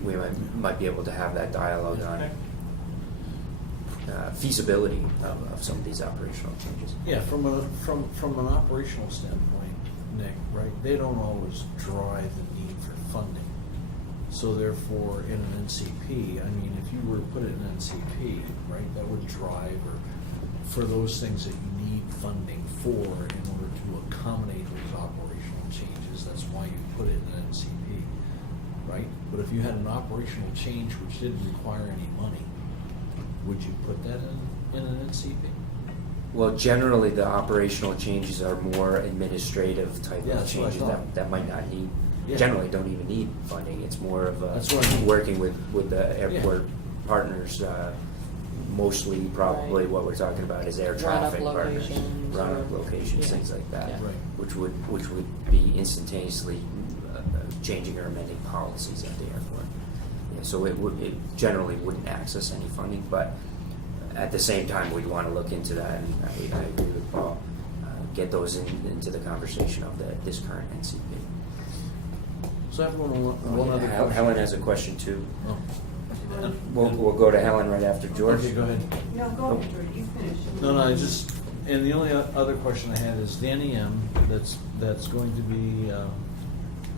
able to have that dialogue on feasibility of some of these operational changes. Yeah, from an operational standpoint, Nick, right? They don't always drive the need for funding. So therefore, in an NCP, I mean, if you were to put it in an NCP, right, that would drive for those things that you need funding for in order to accommodate those operational changes. That's why you put it in an NCP, right? But if you had an operational change which didn't require any money, would you put that in an NCP? Well, generally, the operational changes are more administrative type Yeah, of that's what I changes thought. that might not need, Yeah. generally don't even need funding. It's more of That's what I mean. working with the airport partners. Mostly, probably Right. what we're talking about is air Run-up traffic partners, locations run-up or- locations, yeah. things like that, Yeah. Right. which would be instantaneously changing or amending policies at the airport. Yeah, so it generally wouldn't access any funding, but at the same time, we'd want to look into that, and I agree with Paul, get those into the conversation of this current NCP. So I have one other question. Helen has a question too. Oh. We'll go to Helen right after George. Okay, go ahead. No, go ahead, George, you finish. No, and the only other question I had is the NEM that's going to be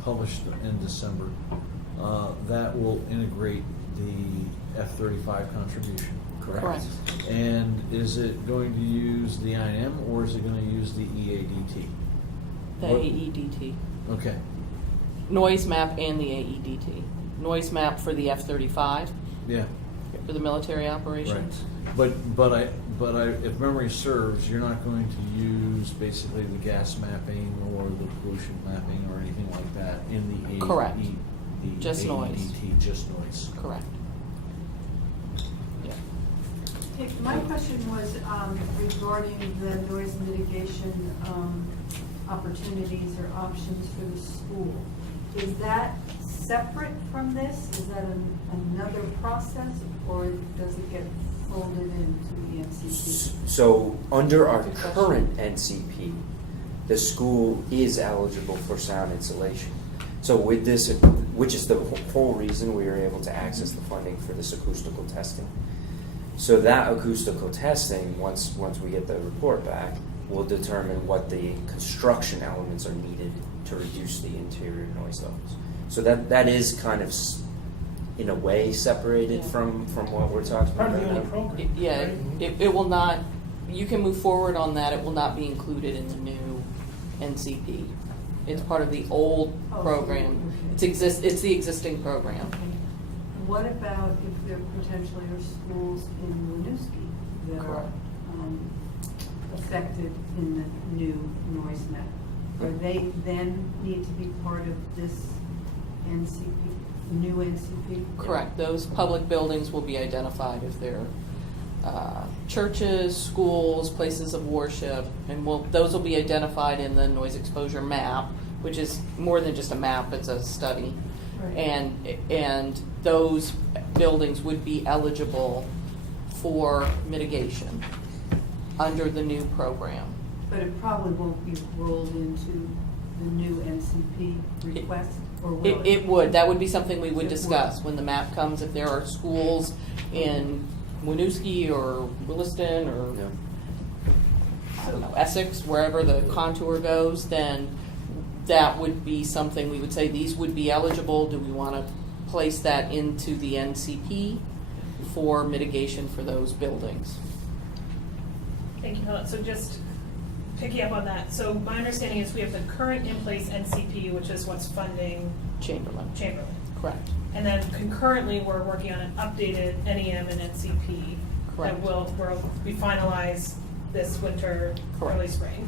published in December, that will integrate the F-35 contribution. Correct. And is it going to use the INM or is it going to use the EADT? The What- AEDT. Okay. noise map and the AEDT. Noise map for the F-35, Yeah. for the military operations. Right. But if memory serves, you're not going to use basically the gas mapping or the pollution mapping or anything like that in the Correct. the Just noise. AEDT, just noise. Correct. Yeah. Okay, my question was regarding the noise mitigation opportunities or options for the school. Is that separate from this? Is that another process, or does it get folded into the NCP? So under our Good question. current NCP, the school is eligible for sound insulation. So with this, which is the whole reason we were able to access the funding for this acoustical testing. So that acoustical testing, once we get the report back, will determine what the construction elements are needed to reduce the interior noise levels. So that is kind of, in a way, separated Yeah. from what we're talking Part of the about. old program. Yeah, right? it will not, you can move forward on that, it will not be included in the new NCP. It's part of the old Oh, program. okay. It's the existing program. Okay. What about if there potentially are schools in Winooski that are Correct. affected in the new noise map? Or they then need to be part of this NCP, new NCP? Correct, those public buildings will be identified if they're churches, schools, places of worship, and those will be identified in the noise exposure map, which is more than just a map, it's a study. Right. And those buildings would be eligible for mitigation under the new program. But it probably won't be rolled into the new NCP request, or will it? It would, that would be something we would It would. discuss when the map comes, if there are schools in Winooski or Williston or Yeah. I don't know, Essex, wherever the contour goes, then that would be something we would say, these would be eligible. Do we want to place that into the NCP for mitigation for those buildings? Thank you, Helen. So just picking up on that, so my understanding is we have the current in place NCP, which is what's funding Chamberlain. Chamberlain. Correct. And then concurrently, we're working on an updated NEM and NCP Correct. that will be finalized this winter, Correct. early spring.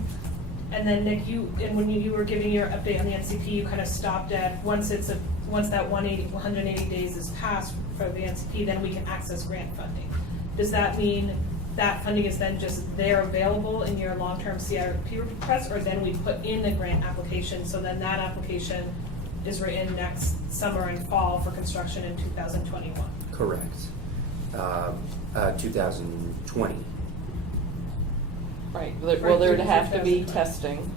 And then Nick, when you were giving your update on the NCP, you kind of stopped at once that 180 days is passed for the NCP, then we can access grant funding. Does that mean that funding is then just there available in your long-term CIP request, or then we put in the grant application, so then that application is written next summer and fall for construction in 2021? Correct. 2020. Right. Well, there'd through have to be 2020. testing.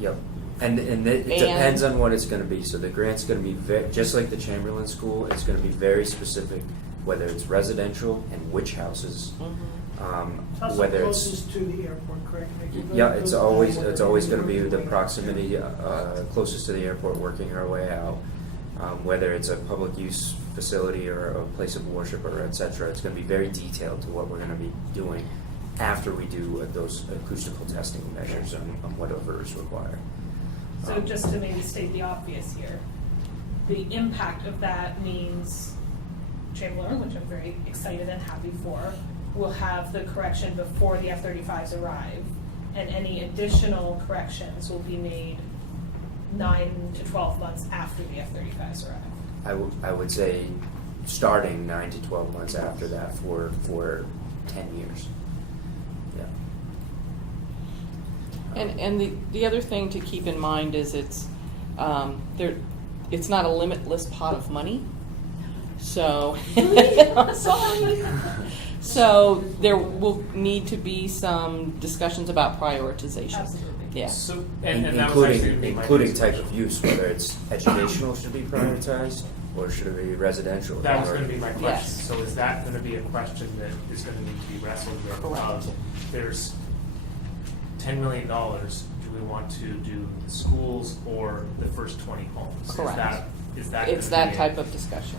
Yep. And it depends on what it's going to be. So the grant's going to be just like the Chamberlain School. It's going to be very specific, whether it's residential and which houses, It's also whether it's closest to the airport, correct? Nick? yeah, it's always going to be the proximity closest to the airport, working our way out. Whether it's a public use facility or a place of worship or et cetera, it's going to be very detailed to what we're going to be doing after we do those acoustical testing measures on whatever is required. So just to maybe state the obvious here, the impact of that means Chamberlain, which I'm very excited and happy for, will have the correction before the F-35s arrive, and any additional corrections will be made 9 to 12 months after the F-35s arrive. I would say starting 9 to 12 months after that for 10 years. Yeah. And the other thing to keep in mind is it's not a limitless pot of money. So Sorry. So there will need to be some discussions about prioritization. Absolutely. Yeah. So, and that was actually gonna be my including next type question. of use, whether it's educational should be prioritized or should it be residential. That was Or- going to be my question. Yes. So is that going to be a question that is going to need to be wrestled with? Correct. There's $10 million. Do we want to do the schools or the first 20 homes? Correct. Is that It's gonna that be type of discussion.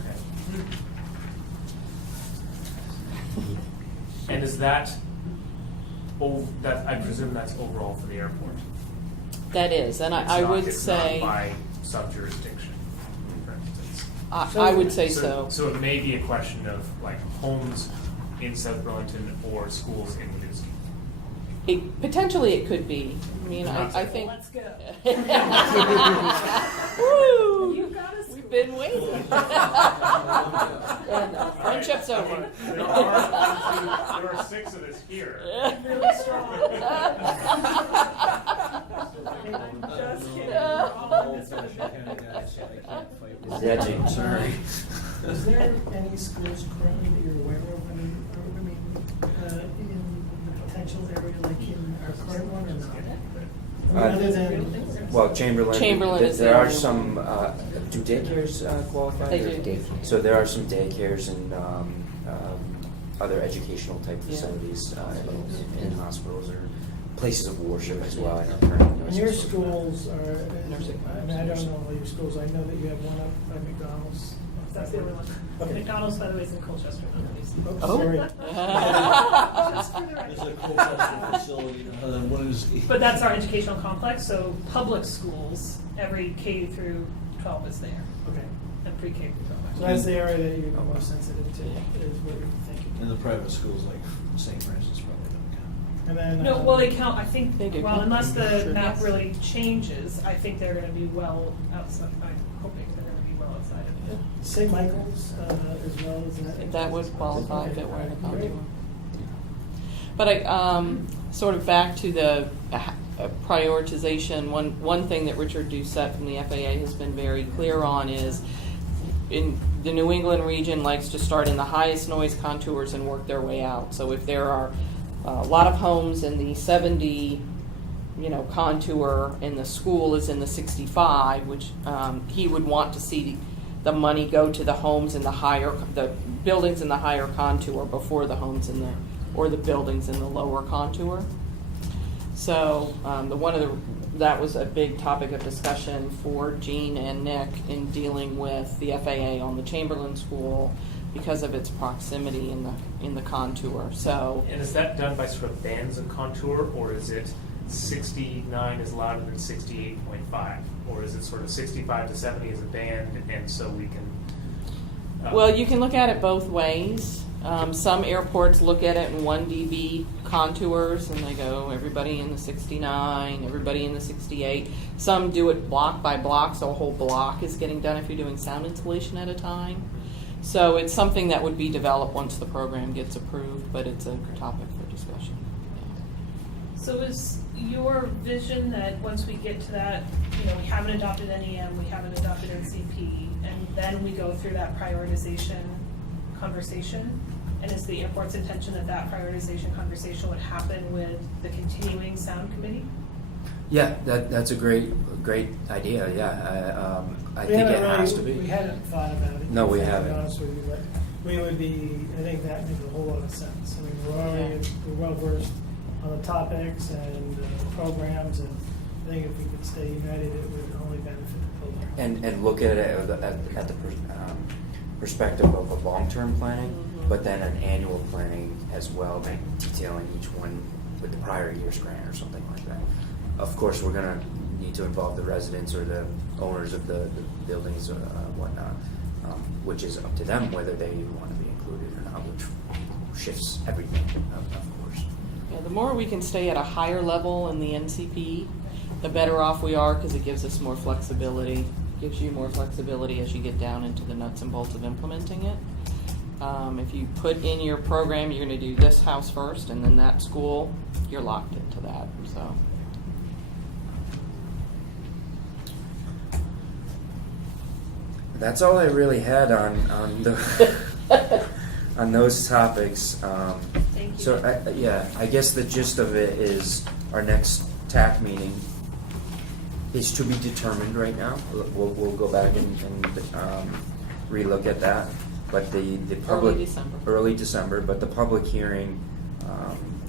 Okay. And is that, I presume that's overall for the airport? That is, and It's I not- would it's not say, by sub-jurisdiction, for instance. I would say so. So it may be a question of like homes in South Burlington or schools in Winooski. Potentially it could be. I mean, I think. Let's go. Woo! You got us. We've been waiting. Friendship's over. There are 6 of us here. Really strong. I'm just kidding. We're all in this with Yeah, James. Sorry. Is there any schools currently that you're aware of, in the potential area, like in our current one, or not? Other than, Well, Chamberlain. Chamberlain is There the are only some. Do daycares qualify? They Or- do. So there are some daycares and other educational type Yeah. facilities in hospitals or places of worship as well. I know currently and your Noisy Exposure. schools are, I mean, I don't know all your schools, I know that you have one up by McDonald's. That's the only one. Okay. McDonald's, by the way, is in Colchester, not Winooski. Oh, sorry. Just for the There's record. a Colchester facility, one is. But that's our educational complex, so public schools, every K through 12 is there, Okay, and pre-K through 12. so that's the area that you're most sensitive to, is what you're thinking. And the private schools like St. Francis probably don't count. And then. No, well, they count, I think, They do well, count. unless the Sure. map Yes. really changes, I think they're gonna be well outside, I'm hoping they're gonna be well outside of it. St. Michael's, as well as that. That would qualify if it were in a Great. contour. But sort of back to the prioritization, one thing that Richard Doucette from the FAA has been very clear on is in the New England region likes to start in the highest noise contours and work their way out. So if there are a lot of homes in the 70, contour and the school is in the 65, which he would want to see the money go to the homes in the buildings in the higher contour before the homes or the buildings in the lower contour. So that was a big topic of discussion for Gene and Nick in dealing with the FAA on the Chamberlain School because of its proximity in the contour. So And is that done by sort of bands of contour, or is it 69 is louder than 68.5? Or is it sort of 65 to 70 is a band, and so we can... well, you can look at it both ways. Some airports look at it in 1 dB contours, and they go everybody in the 69, everybody in the 68. Some do it block by block, so a whole block is getting done if you're doing sound insulation at a time. So it's something that would be developed once the program gets approved, but it's a topic for discussion. So is your vision that once we get to that, we haven't adopted NEM, we haven't adopted NCP, and then we go through that prioritization conversation? And is the airport's intention that prioritization conversation would happen with the continuing sound committee? Yeah, that's a great idea. Yeah, I We think it haven't has really- to be. We hadn't thought about it. No, we to be haven't. honest with you, but we would be, I think that makes a whole lot of sense. I mean, we're well versed on the topics and programs, and I think if we could stay united, it would only benefit the program. And look at it at the perspective of a long-term planning, but then an annual planning as well, detailing each one with the prior year's grant or something like that. Of course, we're going to need to involve the residents or the owners of the buildings or whatnot, which is up to them whether they want to be included or not, which shifts everything, of course. Yeah, the more we can stay at a higher level in the NCP, the better off we are because it gives us more flexibility. Gives you more flexibility as you get down into the nuts and bolts of implementing it. If you put in your program, you're going to do this house first and then that school, you're locked into that. So. That's all I really had on the on those topics. Thank you. So I guess the gist of it is our next TAC meeting is to be determined right now. We'll go back and relook at that. But the public early December, but the public hearing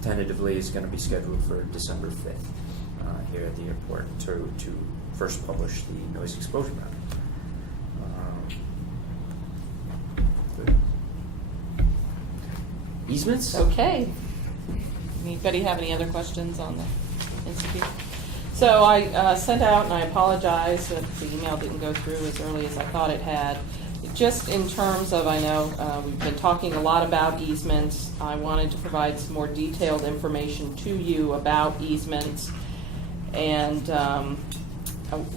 tentatively is going to be scheduled for December 5th here at the airport to first publish the noise exposure map. Easements? Okay. Anybody have any other questions on the NCP? So I sent out, and I apologize that the email didn't go through as early as I thought it had. Just in terms of, I know we've been talking a lot about easements. I wanted to provide some more detailed information to you about easements. And I'll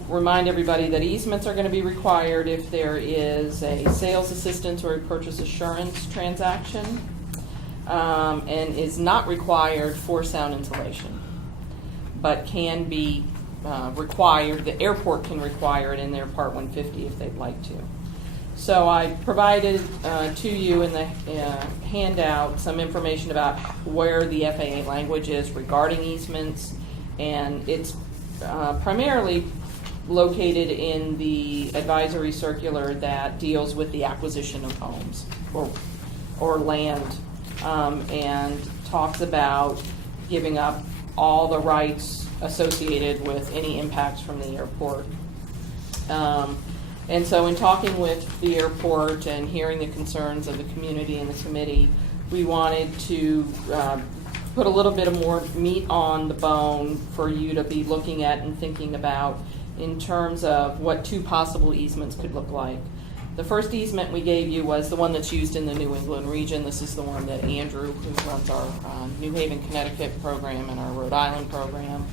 remind everybody that easements are going to be required if there is a sales assistance or a purchase assurance transaction, and is not required for sound insulation, but can be required. The airport can require it in their Part 150 if they'd like to. So I provided to you in the handout some information about where the FAA language is regarding easements, and it's primarily located in the advisory circular that deals with the acquisition of homes or land, and talks about giving up all the rights associated with any impacts from the airport. And so in talking with the airport and hearing the concerns of the community and the committee, we wanted to put a little bit of more meat on the bone for you to be looking at and thinking about in terms of what two possible easements could look like. The first easement we gave you was the one that's used in the New England region. This is the one that Andrew, who runs our New Haven, Connecticut program and our Rhode Island program,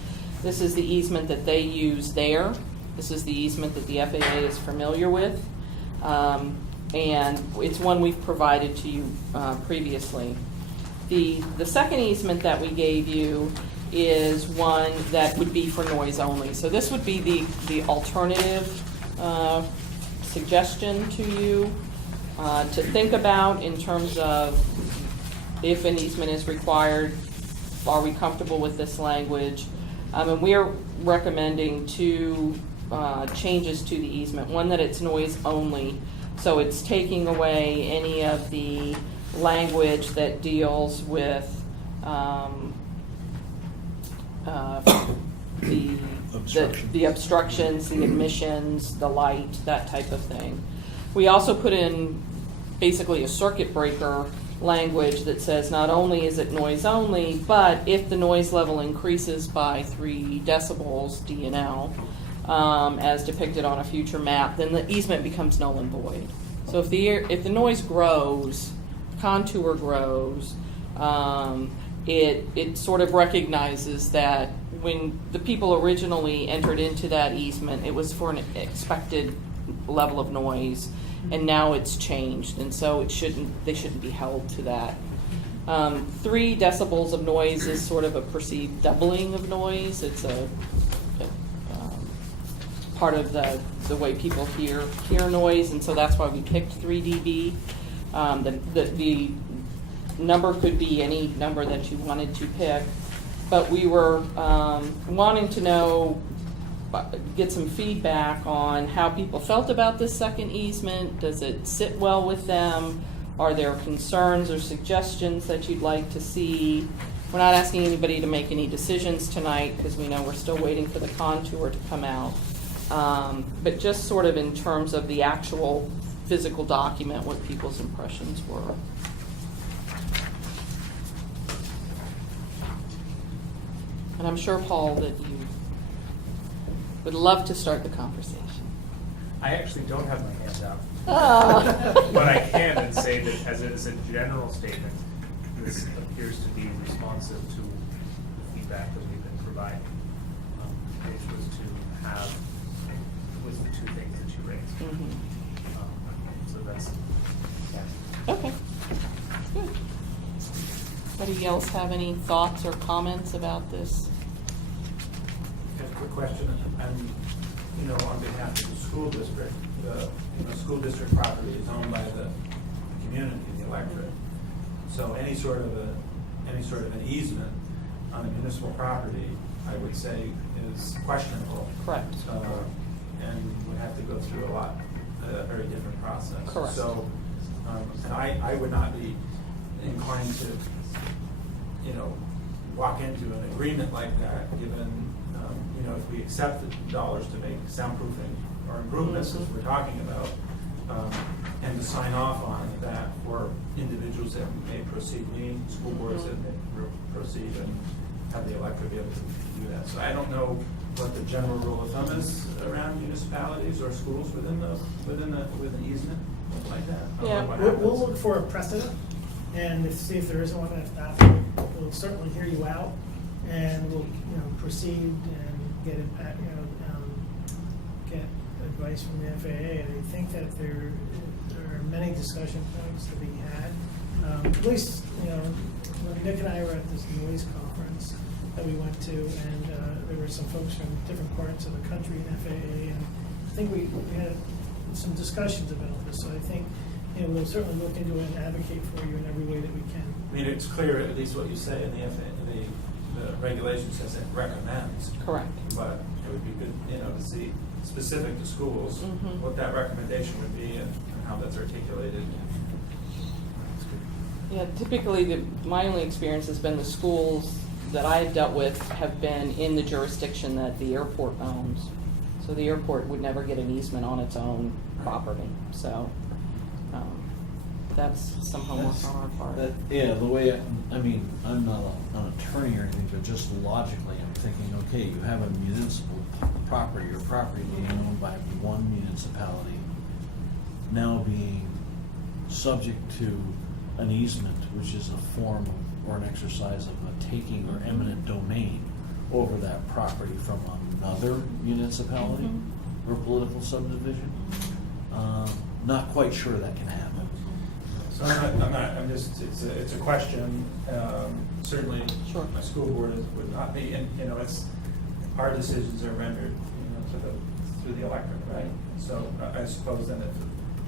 this is the easement that they use there. This is the easement that the FAA is familiar with, and it's one we've provided to you previously. The second easement that we gave you is one that would be for noise only. So this would be the alternative suggestion to you to think about in terms of if an easement is required, are we comfortable with this language? And we're recommending two changes to the easement. One, that it's noise only, so it's taking away any of the language that deals with the obstructions, the emissions, the light, that type of thing. We also put in basically a circuit breaker language that says not only is it noise only, but if the noise level increases by 3 decibels DNL, as depicted on a future map, then the easement becomes null and void. So if the noise grows, contour grows, it sort of recognizes that when the people originally entered into that easement, it was for an expected level of noise, and now it's changed, and so they shouldn't be held to that. 3 decibels of noise is sort of a perceived doubling of noise. It's a part of the way people hear noise, and so that's why we picked 3 dB. The number could be any number that you wanted to pick, but we were wanting to know, get some feedback on how people felt about this second easement. Does it sit well with them? Are there concerns or suggestions that you'd like to see? We're not asking anybody to make any decisions tonight because we know we're still waiting for the contour to come out. But just sort of in terms of the actual physical document, what people's impressions were. And I'm sure, Paul, that you would love to start the conversation. I actually don't have my hand out. Oh. But I can and say that as a general statement, this appears to be responsive to the feedback that we've been providing, which was to have, was the 2 things that you raised. Mm-hmm. So that's, yeah. Okay, good. Anybody else have any thoughts or comments about this? I have a quick question. I'm, on behalf of the school district, the school district property is owned by the community, the electorate. So any sort of an easement on a municipal property, I would say, is questionable. Correct. And would have to go through a very different process. Correct. So, and I would not be inclined to, walk into an agreement like that, given, if we accept the dollars to make soundproofing or improvements, as we're talking about, and to sign off on that for individuals that may proceed, school boards that may proceed, and have the electorate be able to do that. So I don't know what the general rule of thumb is around municipalities or schools with an easement like that? I don't know Yeah. what We'll happens. look for a precedent and see if there is one. If not, we'll certainly hear you out and we'll, proceed and get impact, get advice from the FAA. And I think that there are many discussion points to be had. At least, when Nick and I were at this noise conference that we went to, and there were some folks from different parts of the country in FAA, and I think we had some discussions about this. So I think, we'll certainly look into it and advocate for you in every way that we can. I mean, it's clear, at least what you say in the regulation says it recommends. Correct. But it would be good, to see specific to schools, Mhm. what that recommendation would be and how that's articulated. Yeah, typically, my only experience has been the schools that I've dealt with have been in the jurisdiction that the airport owns. So the airport would never get an easement on its own property. So that's some homework on our part. The way, I'm not an attorney or anything, but just logically, I'm thinking, okay, you have a municipal property or property being owned by one municipality now being subject to an easement, which is a form or an exercise of a taking or eminent domain over that property from another municipality Mhm. or political subdivision. Not quite sure that can happen. So I'm just, it's a question, certainly Sure. my school board would not be, and, it's, our decisions are rendered, through the electorate, right? So I suppose then if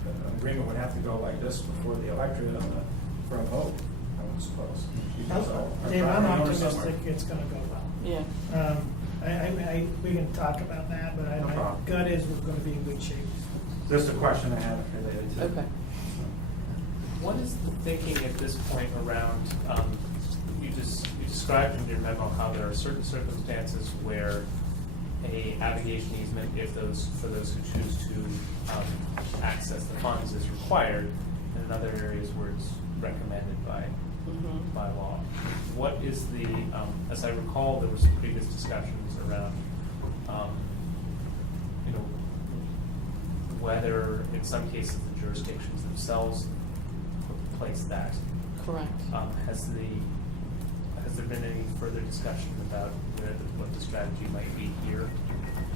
an agreement would have to go like this before the electorate for a vote, I would suppose. Because our Dave, I'm property owner optimistic somewhere- it's gonna go well. Yeah. We can talk about that, but No my problem. gut is we're gonna be in good shape. Just a question I had related to. Okay. What is the thinking at this point around, you described in your memo how there are certain circumstances where a navigation easement, for those who choose to access the funds, is required, and in other areas where it's recommended by law. What is the, as I recall, there were some previous discussions around, whether in some cases the jurisdictions themselves place that. Correct. Has there been any further discussion about what the strategy might be here?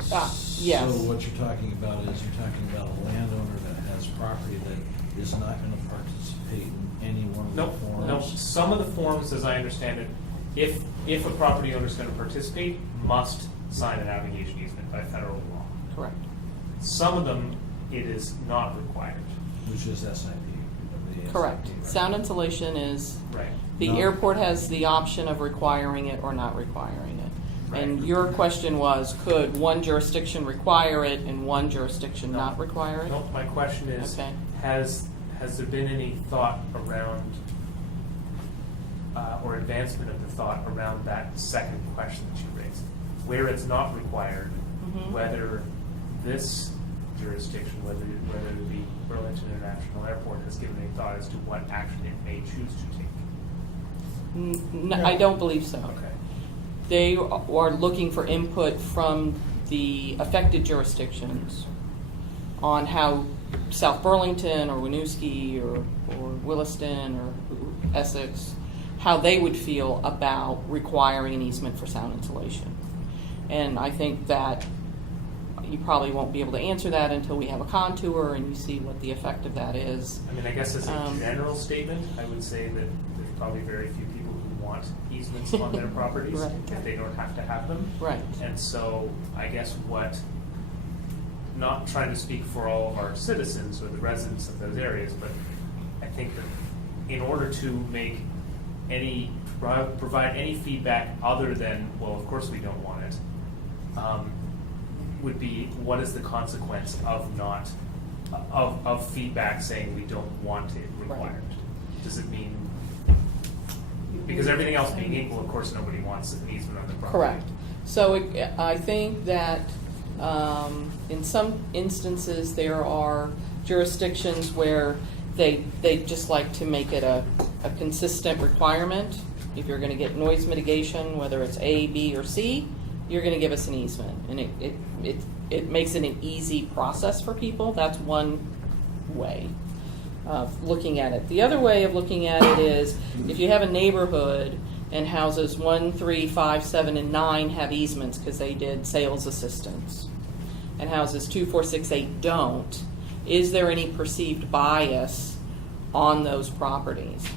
Yes. So what you're talking about is a landowner that has property that is not going to participate in any one of the forms? No, some of the forms, as I understand it, if a property owner is going to participate, must sign a navigation easement by federal law. Correct. Some of them, it is not required. Which is SIP. Correct. SIP, right? Sound insulation is, Right. the No. airport has the option of requiring it or not requiring it. Right. And your question was, could one jurisdiction require it and one jurisdiction No. not require it? No, my question is, Okay. has there been any thought around, or advancement of the thought around that second question that you raised? Where it's not required, Mhm. whether this jurisdiction, whether it be Burlington International Airport, has given any thought as to what action it may choose to take? No, I don't believe so. Okay. They are looking for input from the affected jurisdictions on how South Burlington or Winooski or Williston or Essex, how they would feel about requiring an easement for sound insulation. And I think that you probably won't be able to answer that until we have a contour and you see what the effect of that is. I mean, I guess as a general statement, I would say that there's probably very few people who want easements on their properties Right. if they don't have to have them. Right. And so I guess not trying to speak for all of our citizens or the residents of those areas, but I think that in order to provide any feedback other than, well, of course we don't want it, would be what is the consequence of feedback saying we don't want it required? Does it mean, because everything else being equal, of course nobody wants an easement on the property. Correct. So I think that in some instances there are jurisdictions where they just like to make it a consistent requirement. If you're going to get noise mitigation, whether it's A, B, or C, you're going to give us an easement, and it makes it an easy process for people. That's one way of looking at it. The other way of looking at it is if you have a neighborhood and houses 1, 3, 5, 7, and 9 have easements because they did sales assistance, and houses 2, 4, 6, 8 don't, is there any perceived bias on those properties?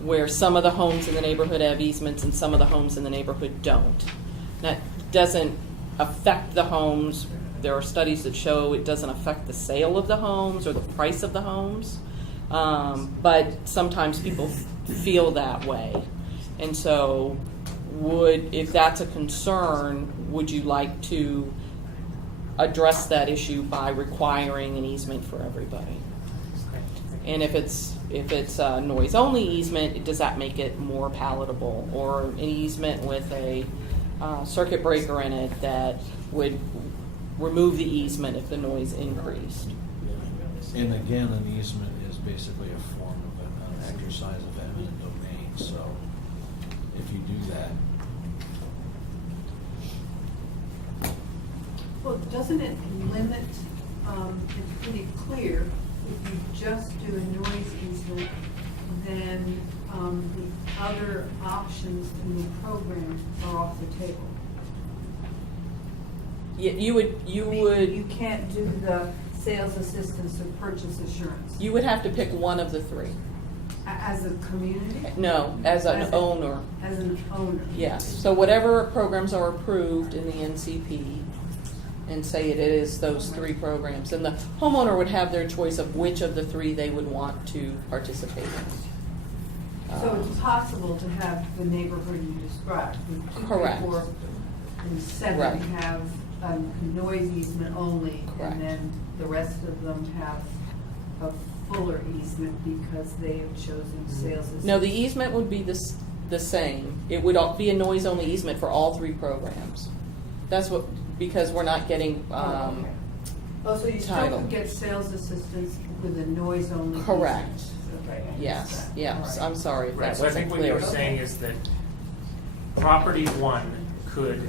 Where some of the homes in the neighborhood have easements and some of the homes in the neighborhood don't. That doesn't affect the homes. There are studies that show it doesn't affect the sale of the homes or the price of the homes. But sometimes people feel that way. And so if that's a concern, would you like to address that issue by requiring an easement for everybody? And if it's a noise only easement, does that make it more palatable? Or an easement with a circuit breaker in it that would remove the easement if the noise increased? And again, an easement is basically a form of an exercise of eminent domain, so if you do that. Well, doesn't it limit, it's pretty clear, if you just do a noise easement, then the other options in the program are off the table. You can't do the sales assistance or purchase assurance. You would have to pick one of the three. As a community? No, as an owner. As an owner. Yes. So whatever programs are approved in the NCP, and say it is those 3 programs, and the homeowner would have their choice of which of the 3 they would want to participate in. So it's possible to have the neighborhood you described, with 2, 3, Correct. 4, and 7 Right. have a noise easement only, Correct. and then the rest of them have a fuller easement because they have chosen sales assistance. No, the easement would be the same. It would be a noise only easement for all 3 programs. That's what, because we're not getting Oh, so you still title. could get sales assistance with a noise only easement? Correct. Okay. Yes, yes. All right. I'm sorry if Right, that so I wasn't think what you clear. were saying is that property 1 could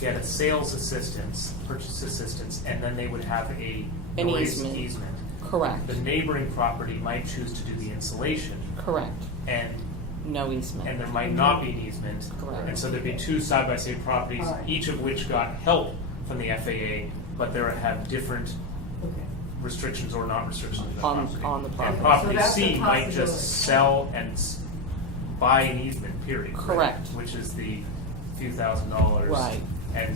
get a sales assistance, purchase assistance, and then they would have a An noise easement. easement. Correct. The neighboring property might choose to do the insulation, Correct. and No easement. there might not be an easement. Correct. And so there'd be 2 side-by-side properties, All right. each of which got help from the FAA, but they have different Okay. restrictions or not restrictions on the On- property. on the property. And property So that's a C might possibility. just sell and buy an easement, period. right? Correct. Which is the few $1,000s. Right. And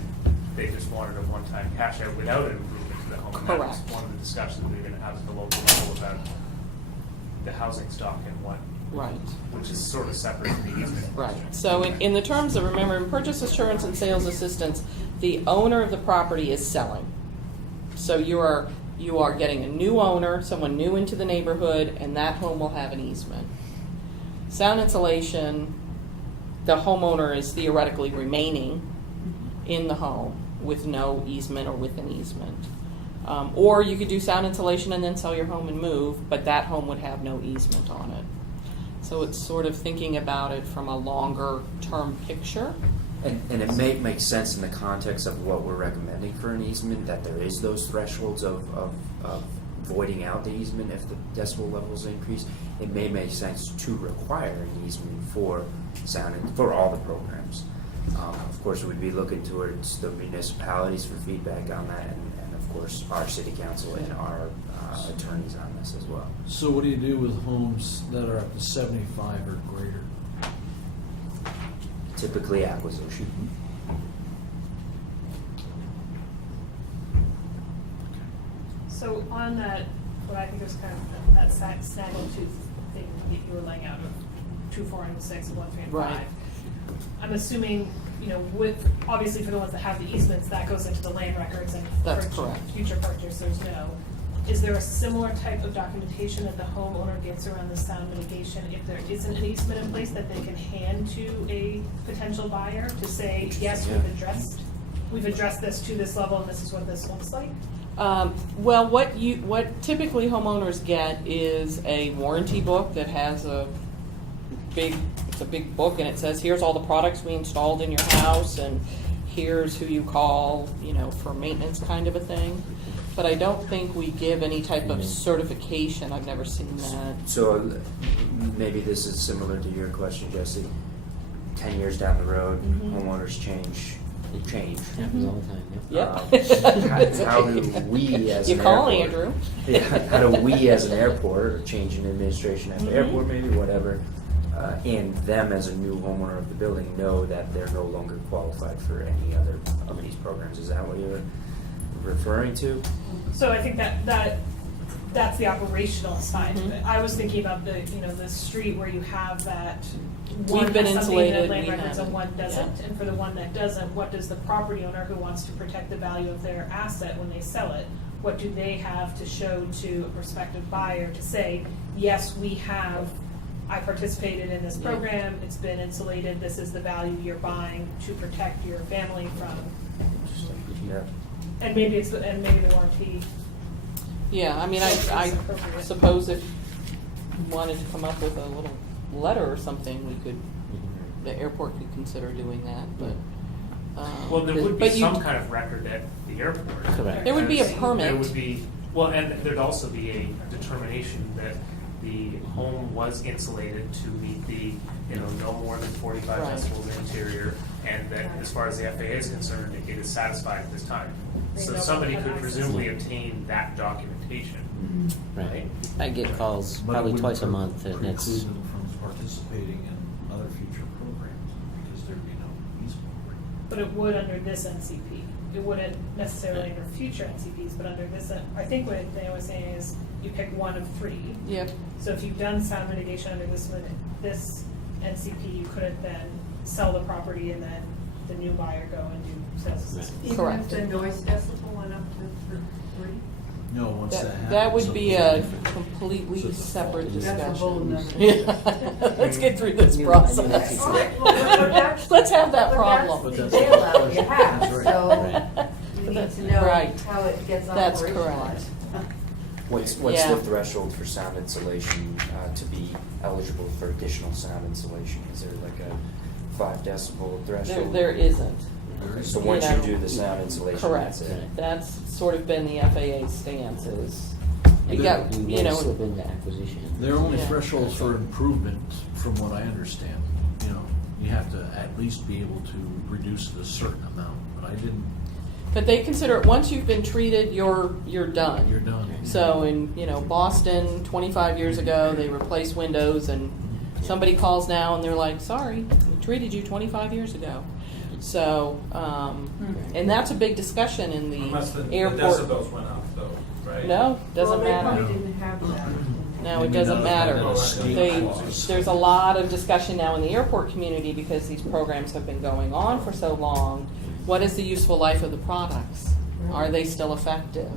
they just wanted a one-time cash out without an improvement to the home. And that was Correct. one of the discussions we were gonna have at the local level about the housing stock and what, Right. which is sort of separate from the easement. Right. So in the terms of, remember, in purchase assurance and sales assistance, the owner of the property is selling. So you are getting a new owner, someone new into the neighborhood, and that home will have an easement. Sound insulation, the homeowner is theoretically remaining in the home with no easement or with an easement. Or you could do sound insulation and then sell your home and move, but that home would have no easement on it. So it's sort of thinking about it from a longer term picture. And it may make sense in the context of what we're recommending for an easement, that there is those thresholds of voiding out the easement if the decibel levels increase. It may make sense to require an easement for sound and for all the programs. Of course, we'd be looking towards the municipalities for feedback on that, and of course, our city council and our attorneys on this as well. So what do you do with homes that are up to 75 or greater? Typically acquisition. So on that, what I think is kind of that snaggletooth thing that you were laying out of 2, 4, and 6, 1, 3, and 5. Right. I'm assuming, with, obviously for the ones that have the easements, that goes into the land records and That's for correct. future purchasers know. Is there a similar type of documentation that the homeowner gets around the sound mitigation if there isn't an easement in place that they can hand to a potential buyer to say, yes, we've addressed this to this level and this is what this looks like? Well, what typically homeowners get is a warranty book that has a big, it's a big book and it says, here's all the products we installed in your house and here's who you call, for maintenance kind of a thing. But I don't think we give any type of certification. I've never seen that. So maybe this is similar to your question, Jesse. 10 years down the road, homeowners change. Happens all the time, Yep. How do we as You an call airport, Andrew. Yeah, how do we as an airport, or change in administration at the airport, maybe whatever, and them as a new homeowner of the building know that they're no longer qualified for any other of these programs? Is that what you're referring to? So I think that's the operational side of it. I was thinking about the street where you have that one We've been has something insulated, that land we records and haven't. one doesn't. Yeah. And for the one that doesn't, what does the property owner who wants to protect the value of their asset when they sell it, what do they have to show to a prospective buyer to say, yes, I participated in this program, it's been insulated, this is the value you're buying to protect your family from. Yeah. And maybe the warranty. Yeah, I mean, I suppose if you wanted to come up with a little letter or something, the airport could consider doing that, but. Well, there would be but some kind of record at the airport. Correct. There would be a There permit. would be, and there'd also be a determination that the home was insulated to meet the, no more than 45 Right. decibels interior, and that as far as the FAA is concerned, it is satisfied at this time. They So know somebody what could access presumably is. obtain that documentation. Right. I get calls But it probably wouldn't twice a month, and preclude it's, them from participating in other future programs, because there'd be no easement. But it would under this NCP. It wouldn't necessarily under future NCPs, but under this, I think what they was saying is you pick one of three. Yep. So if you've done sound mitigation under this NCP, you couldn't then sell the property and then the new buyer go and do sales assistance. Even Correct. if the noise decibel went up to 3? No, once that happens. That would be it'll a different. So completely it's a separate fault. That's a whole discussion. nother- Yeah. Let's get through this New- process. All right, well, but that's- Let's have that but problem. that's the bailout you have, That's right. so Right. you need to know Right. how it gets That's operationalized. correct. What's Yeah. the threshold for sound insulation to be eligible for additional sound insulation? Is there like a 5 decibel threshold? There isn't. So once You you know, do the sound insulation, Correct. that's it. That's sort of been the FAA stance is, you They- got, you you may slip know, into acquisition. There are only Yeah. thresholds for improvement, from what I understand. You have to at least be able to reduce it a certain amount, but I didn't, but they consider it, once you've been treated, you're done. you're done. So in, Boston, 25 years ago, they replaced windows and somebody calls now and they're like, sorry, we treated you 25 years ago. So, and that's a big discussion in the Unless the airport. decibels went up though, right? No, doesn't Well, they matter. probably didn't have that. No, Maybe it doesn't not matter. a state They, clause. there's a lot of discussion now in the airport community because these programs have been going on for so long. What is the useful life of the products? Are they still effective?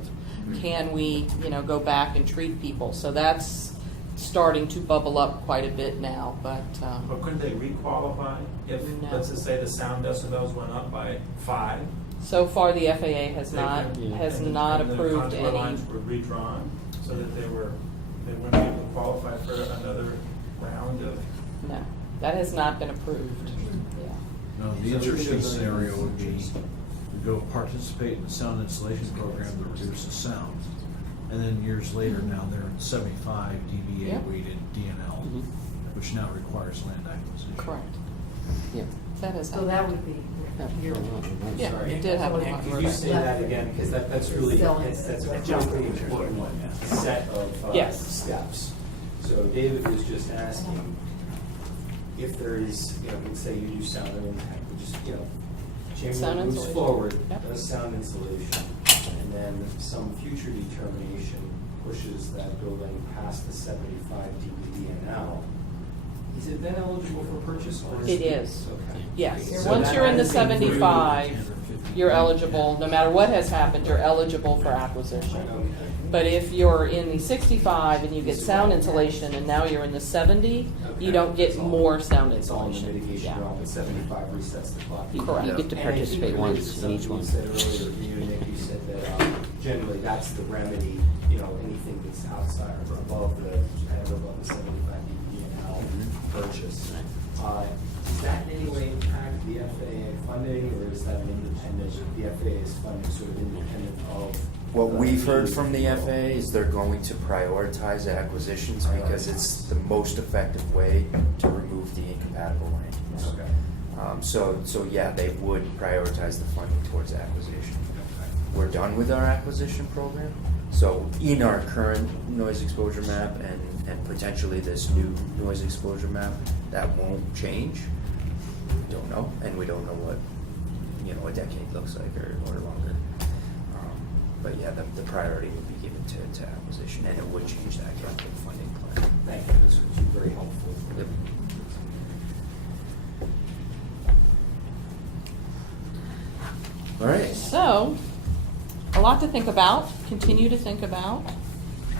Can we, go back and treat people? So that's starting to bubble up quite a bit now, but, But couldn't they re-qualify if, No. let's just say the sound decibels went up by 5? so far the FAA has They not, could- has and the- not and approved the contour any. lines were redrawn so that they wouldn't be able to qualify for another round of. No, that has not been approved. Yeah. No, the So interesting we should- scenario would be to go participate in the sound insulation program to reduce the sound. And then years later, now they're in 75 dBA Yep. weighted DNL, Mhm. which now requires land acquisition. Correct. Yeah. That has So happened. that would be your. Yeah, Sorry. it did happen. And could you say that again, because that's really, that's a really important set of Yes. steps. So David was just asking if there is, let's say you do sound impact, Sound Chamberlain moves insulation. forward, Yep. does sound insulation, and then some future determination pushes that building past the 75 dBDNL. Is it then eligible for purchase? Or It is. Okay. Yes, So once that you're in the has been through- 75, you're eligible, no matter what has happened, you're eligible for acquisition. Okay. But if you're in the 65 and you get sound insulation and now you're in the 70, you don't get more sound It's all in the insulation. mitigation Yeah. realm, but 75 resets the clock. Correct. You get to And I think participate related once to in something each one. You said earlier, you, Nick, you said that generally that's the remedy, anything that's outside or above the 75 dBNL purchase. that an independent, the FAA's funding sort of independent of? What we've heard from the FAA is they're going to prioritize acquisitions because it's the most effective way to remove the incompatible languages. Okay. So yeah, they would prioritize the funding towards acquisition. We're done with our acquisition program. So in our current noise exposure map and potentially this new noise exposure map, that won't change. We don't know, and we don't know what, a decade looks like or longer. But yeah, the priority would be given to acquisition, and it would change that capital funding plan. Thank you, this was very helpful. Yep. All right. So, a lot to think about, continue to think about.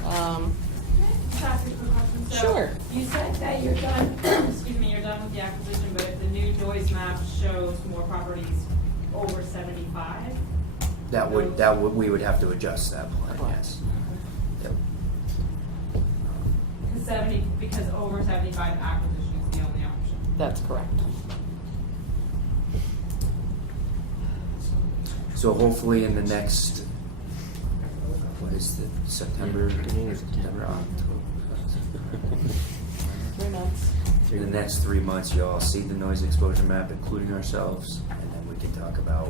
Just ask a quick question. So, Sure. You said that you're done, excuse me, you're done with the acquisition, but if the new noise map shows more properties over 75? We would have to adjust that plan, yes. Yep. Because over 75 acquisition is the only option. That's correct. So hopefully in the next, what is the September, October? 3 months. In the next 3 months, you'll all see the noise exposure map, including ourselves, and then we can talk about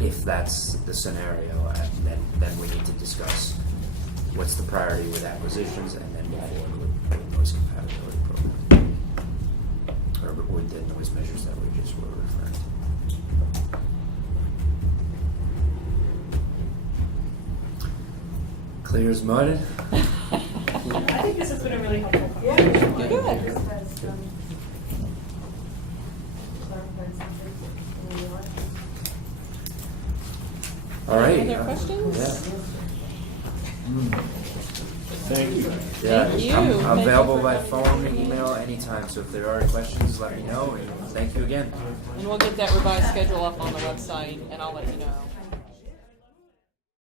if that's the scenario, and then we need to discuss what's the priority with acquisitions, and then move forward with noise compatibility program, or with the noise measures that we just were referring to. Clear as mud? I think this has been a really helpful Yeah. conversation. Good. This has, clarified something. All right. Any other questions? Yeah. Thank you. Yeah, Thank you. I'm Thank you available for by coming. phone and email anytime, so if there are questions, let me know, and thank you again. And we'll get that revised schedule up on the website, and I'll let you know.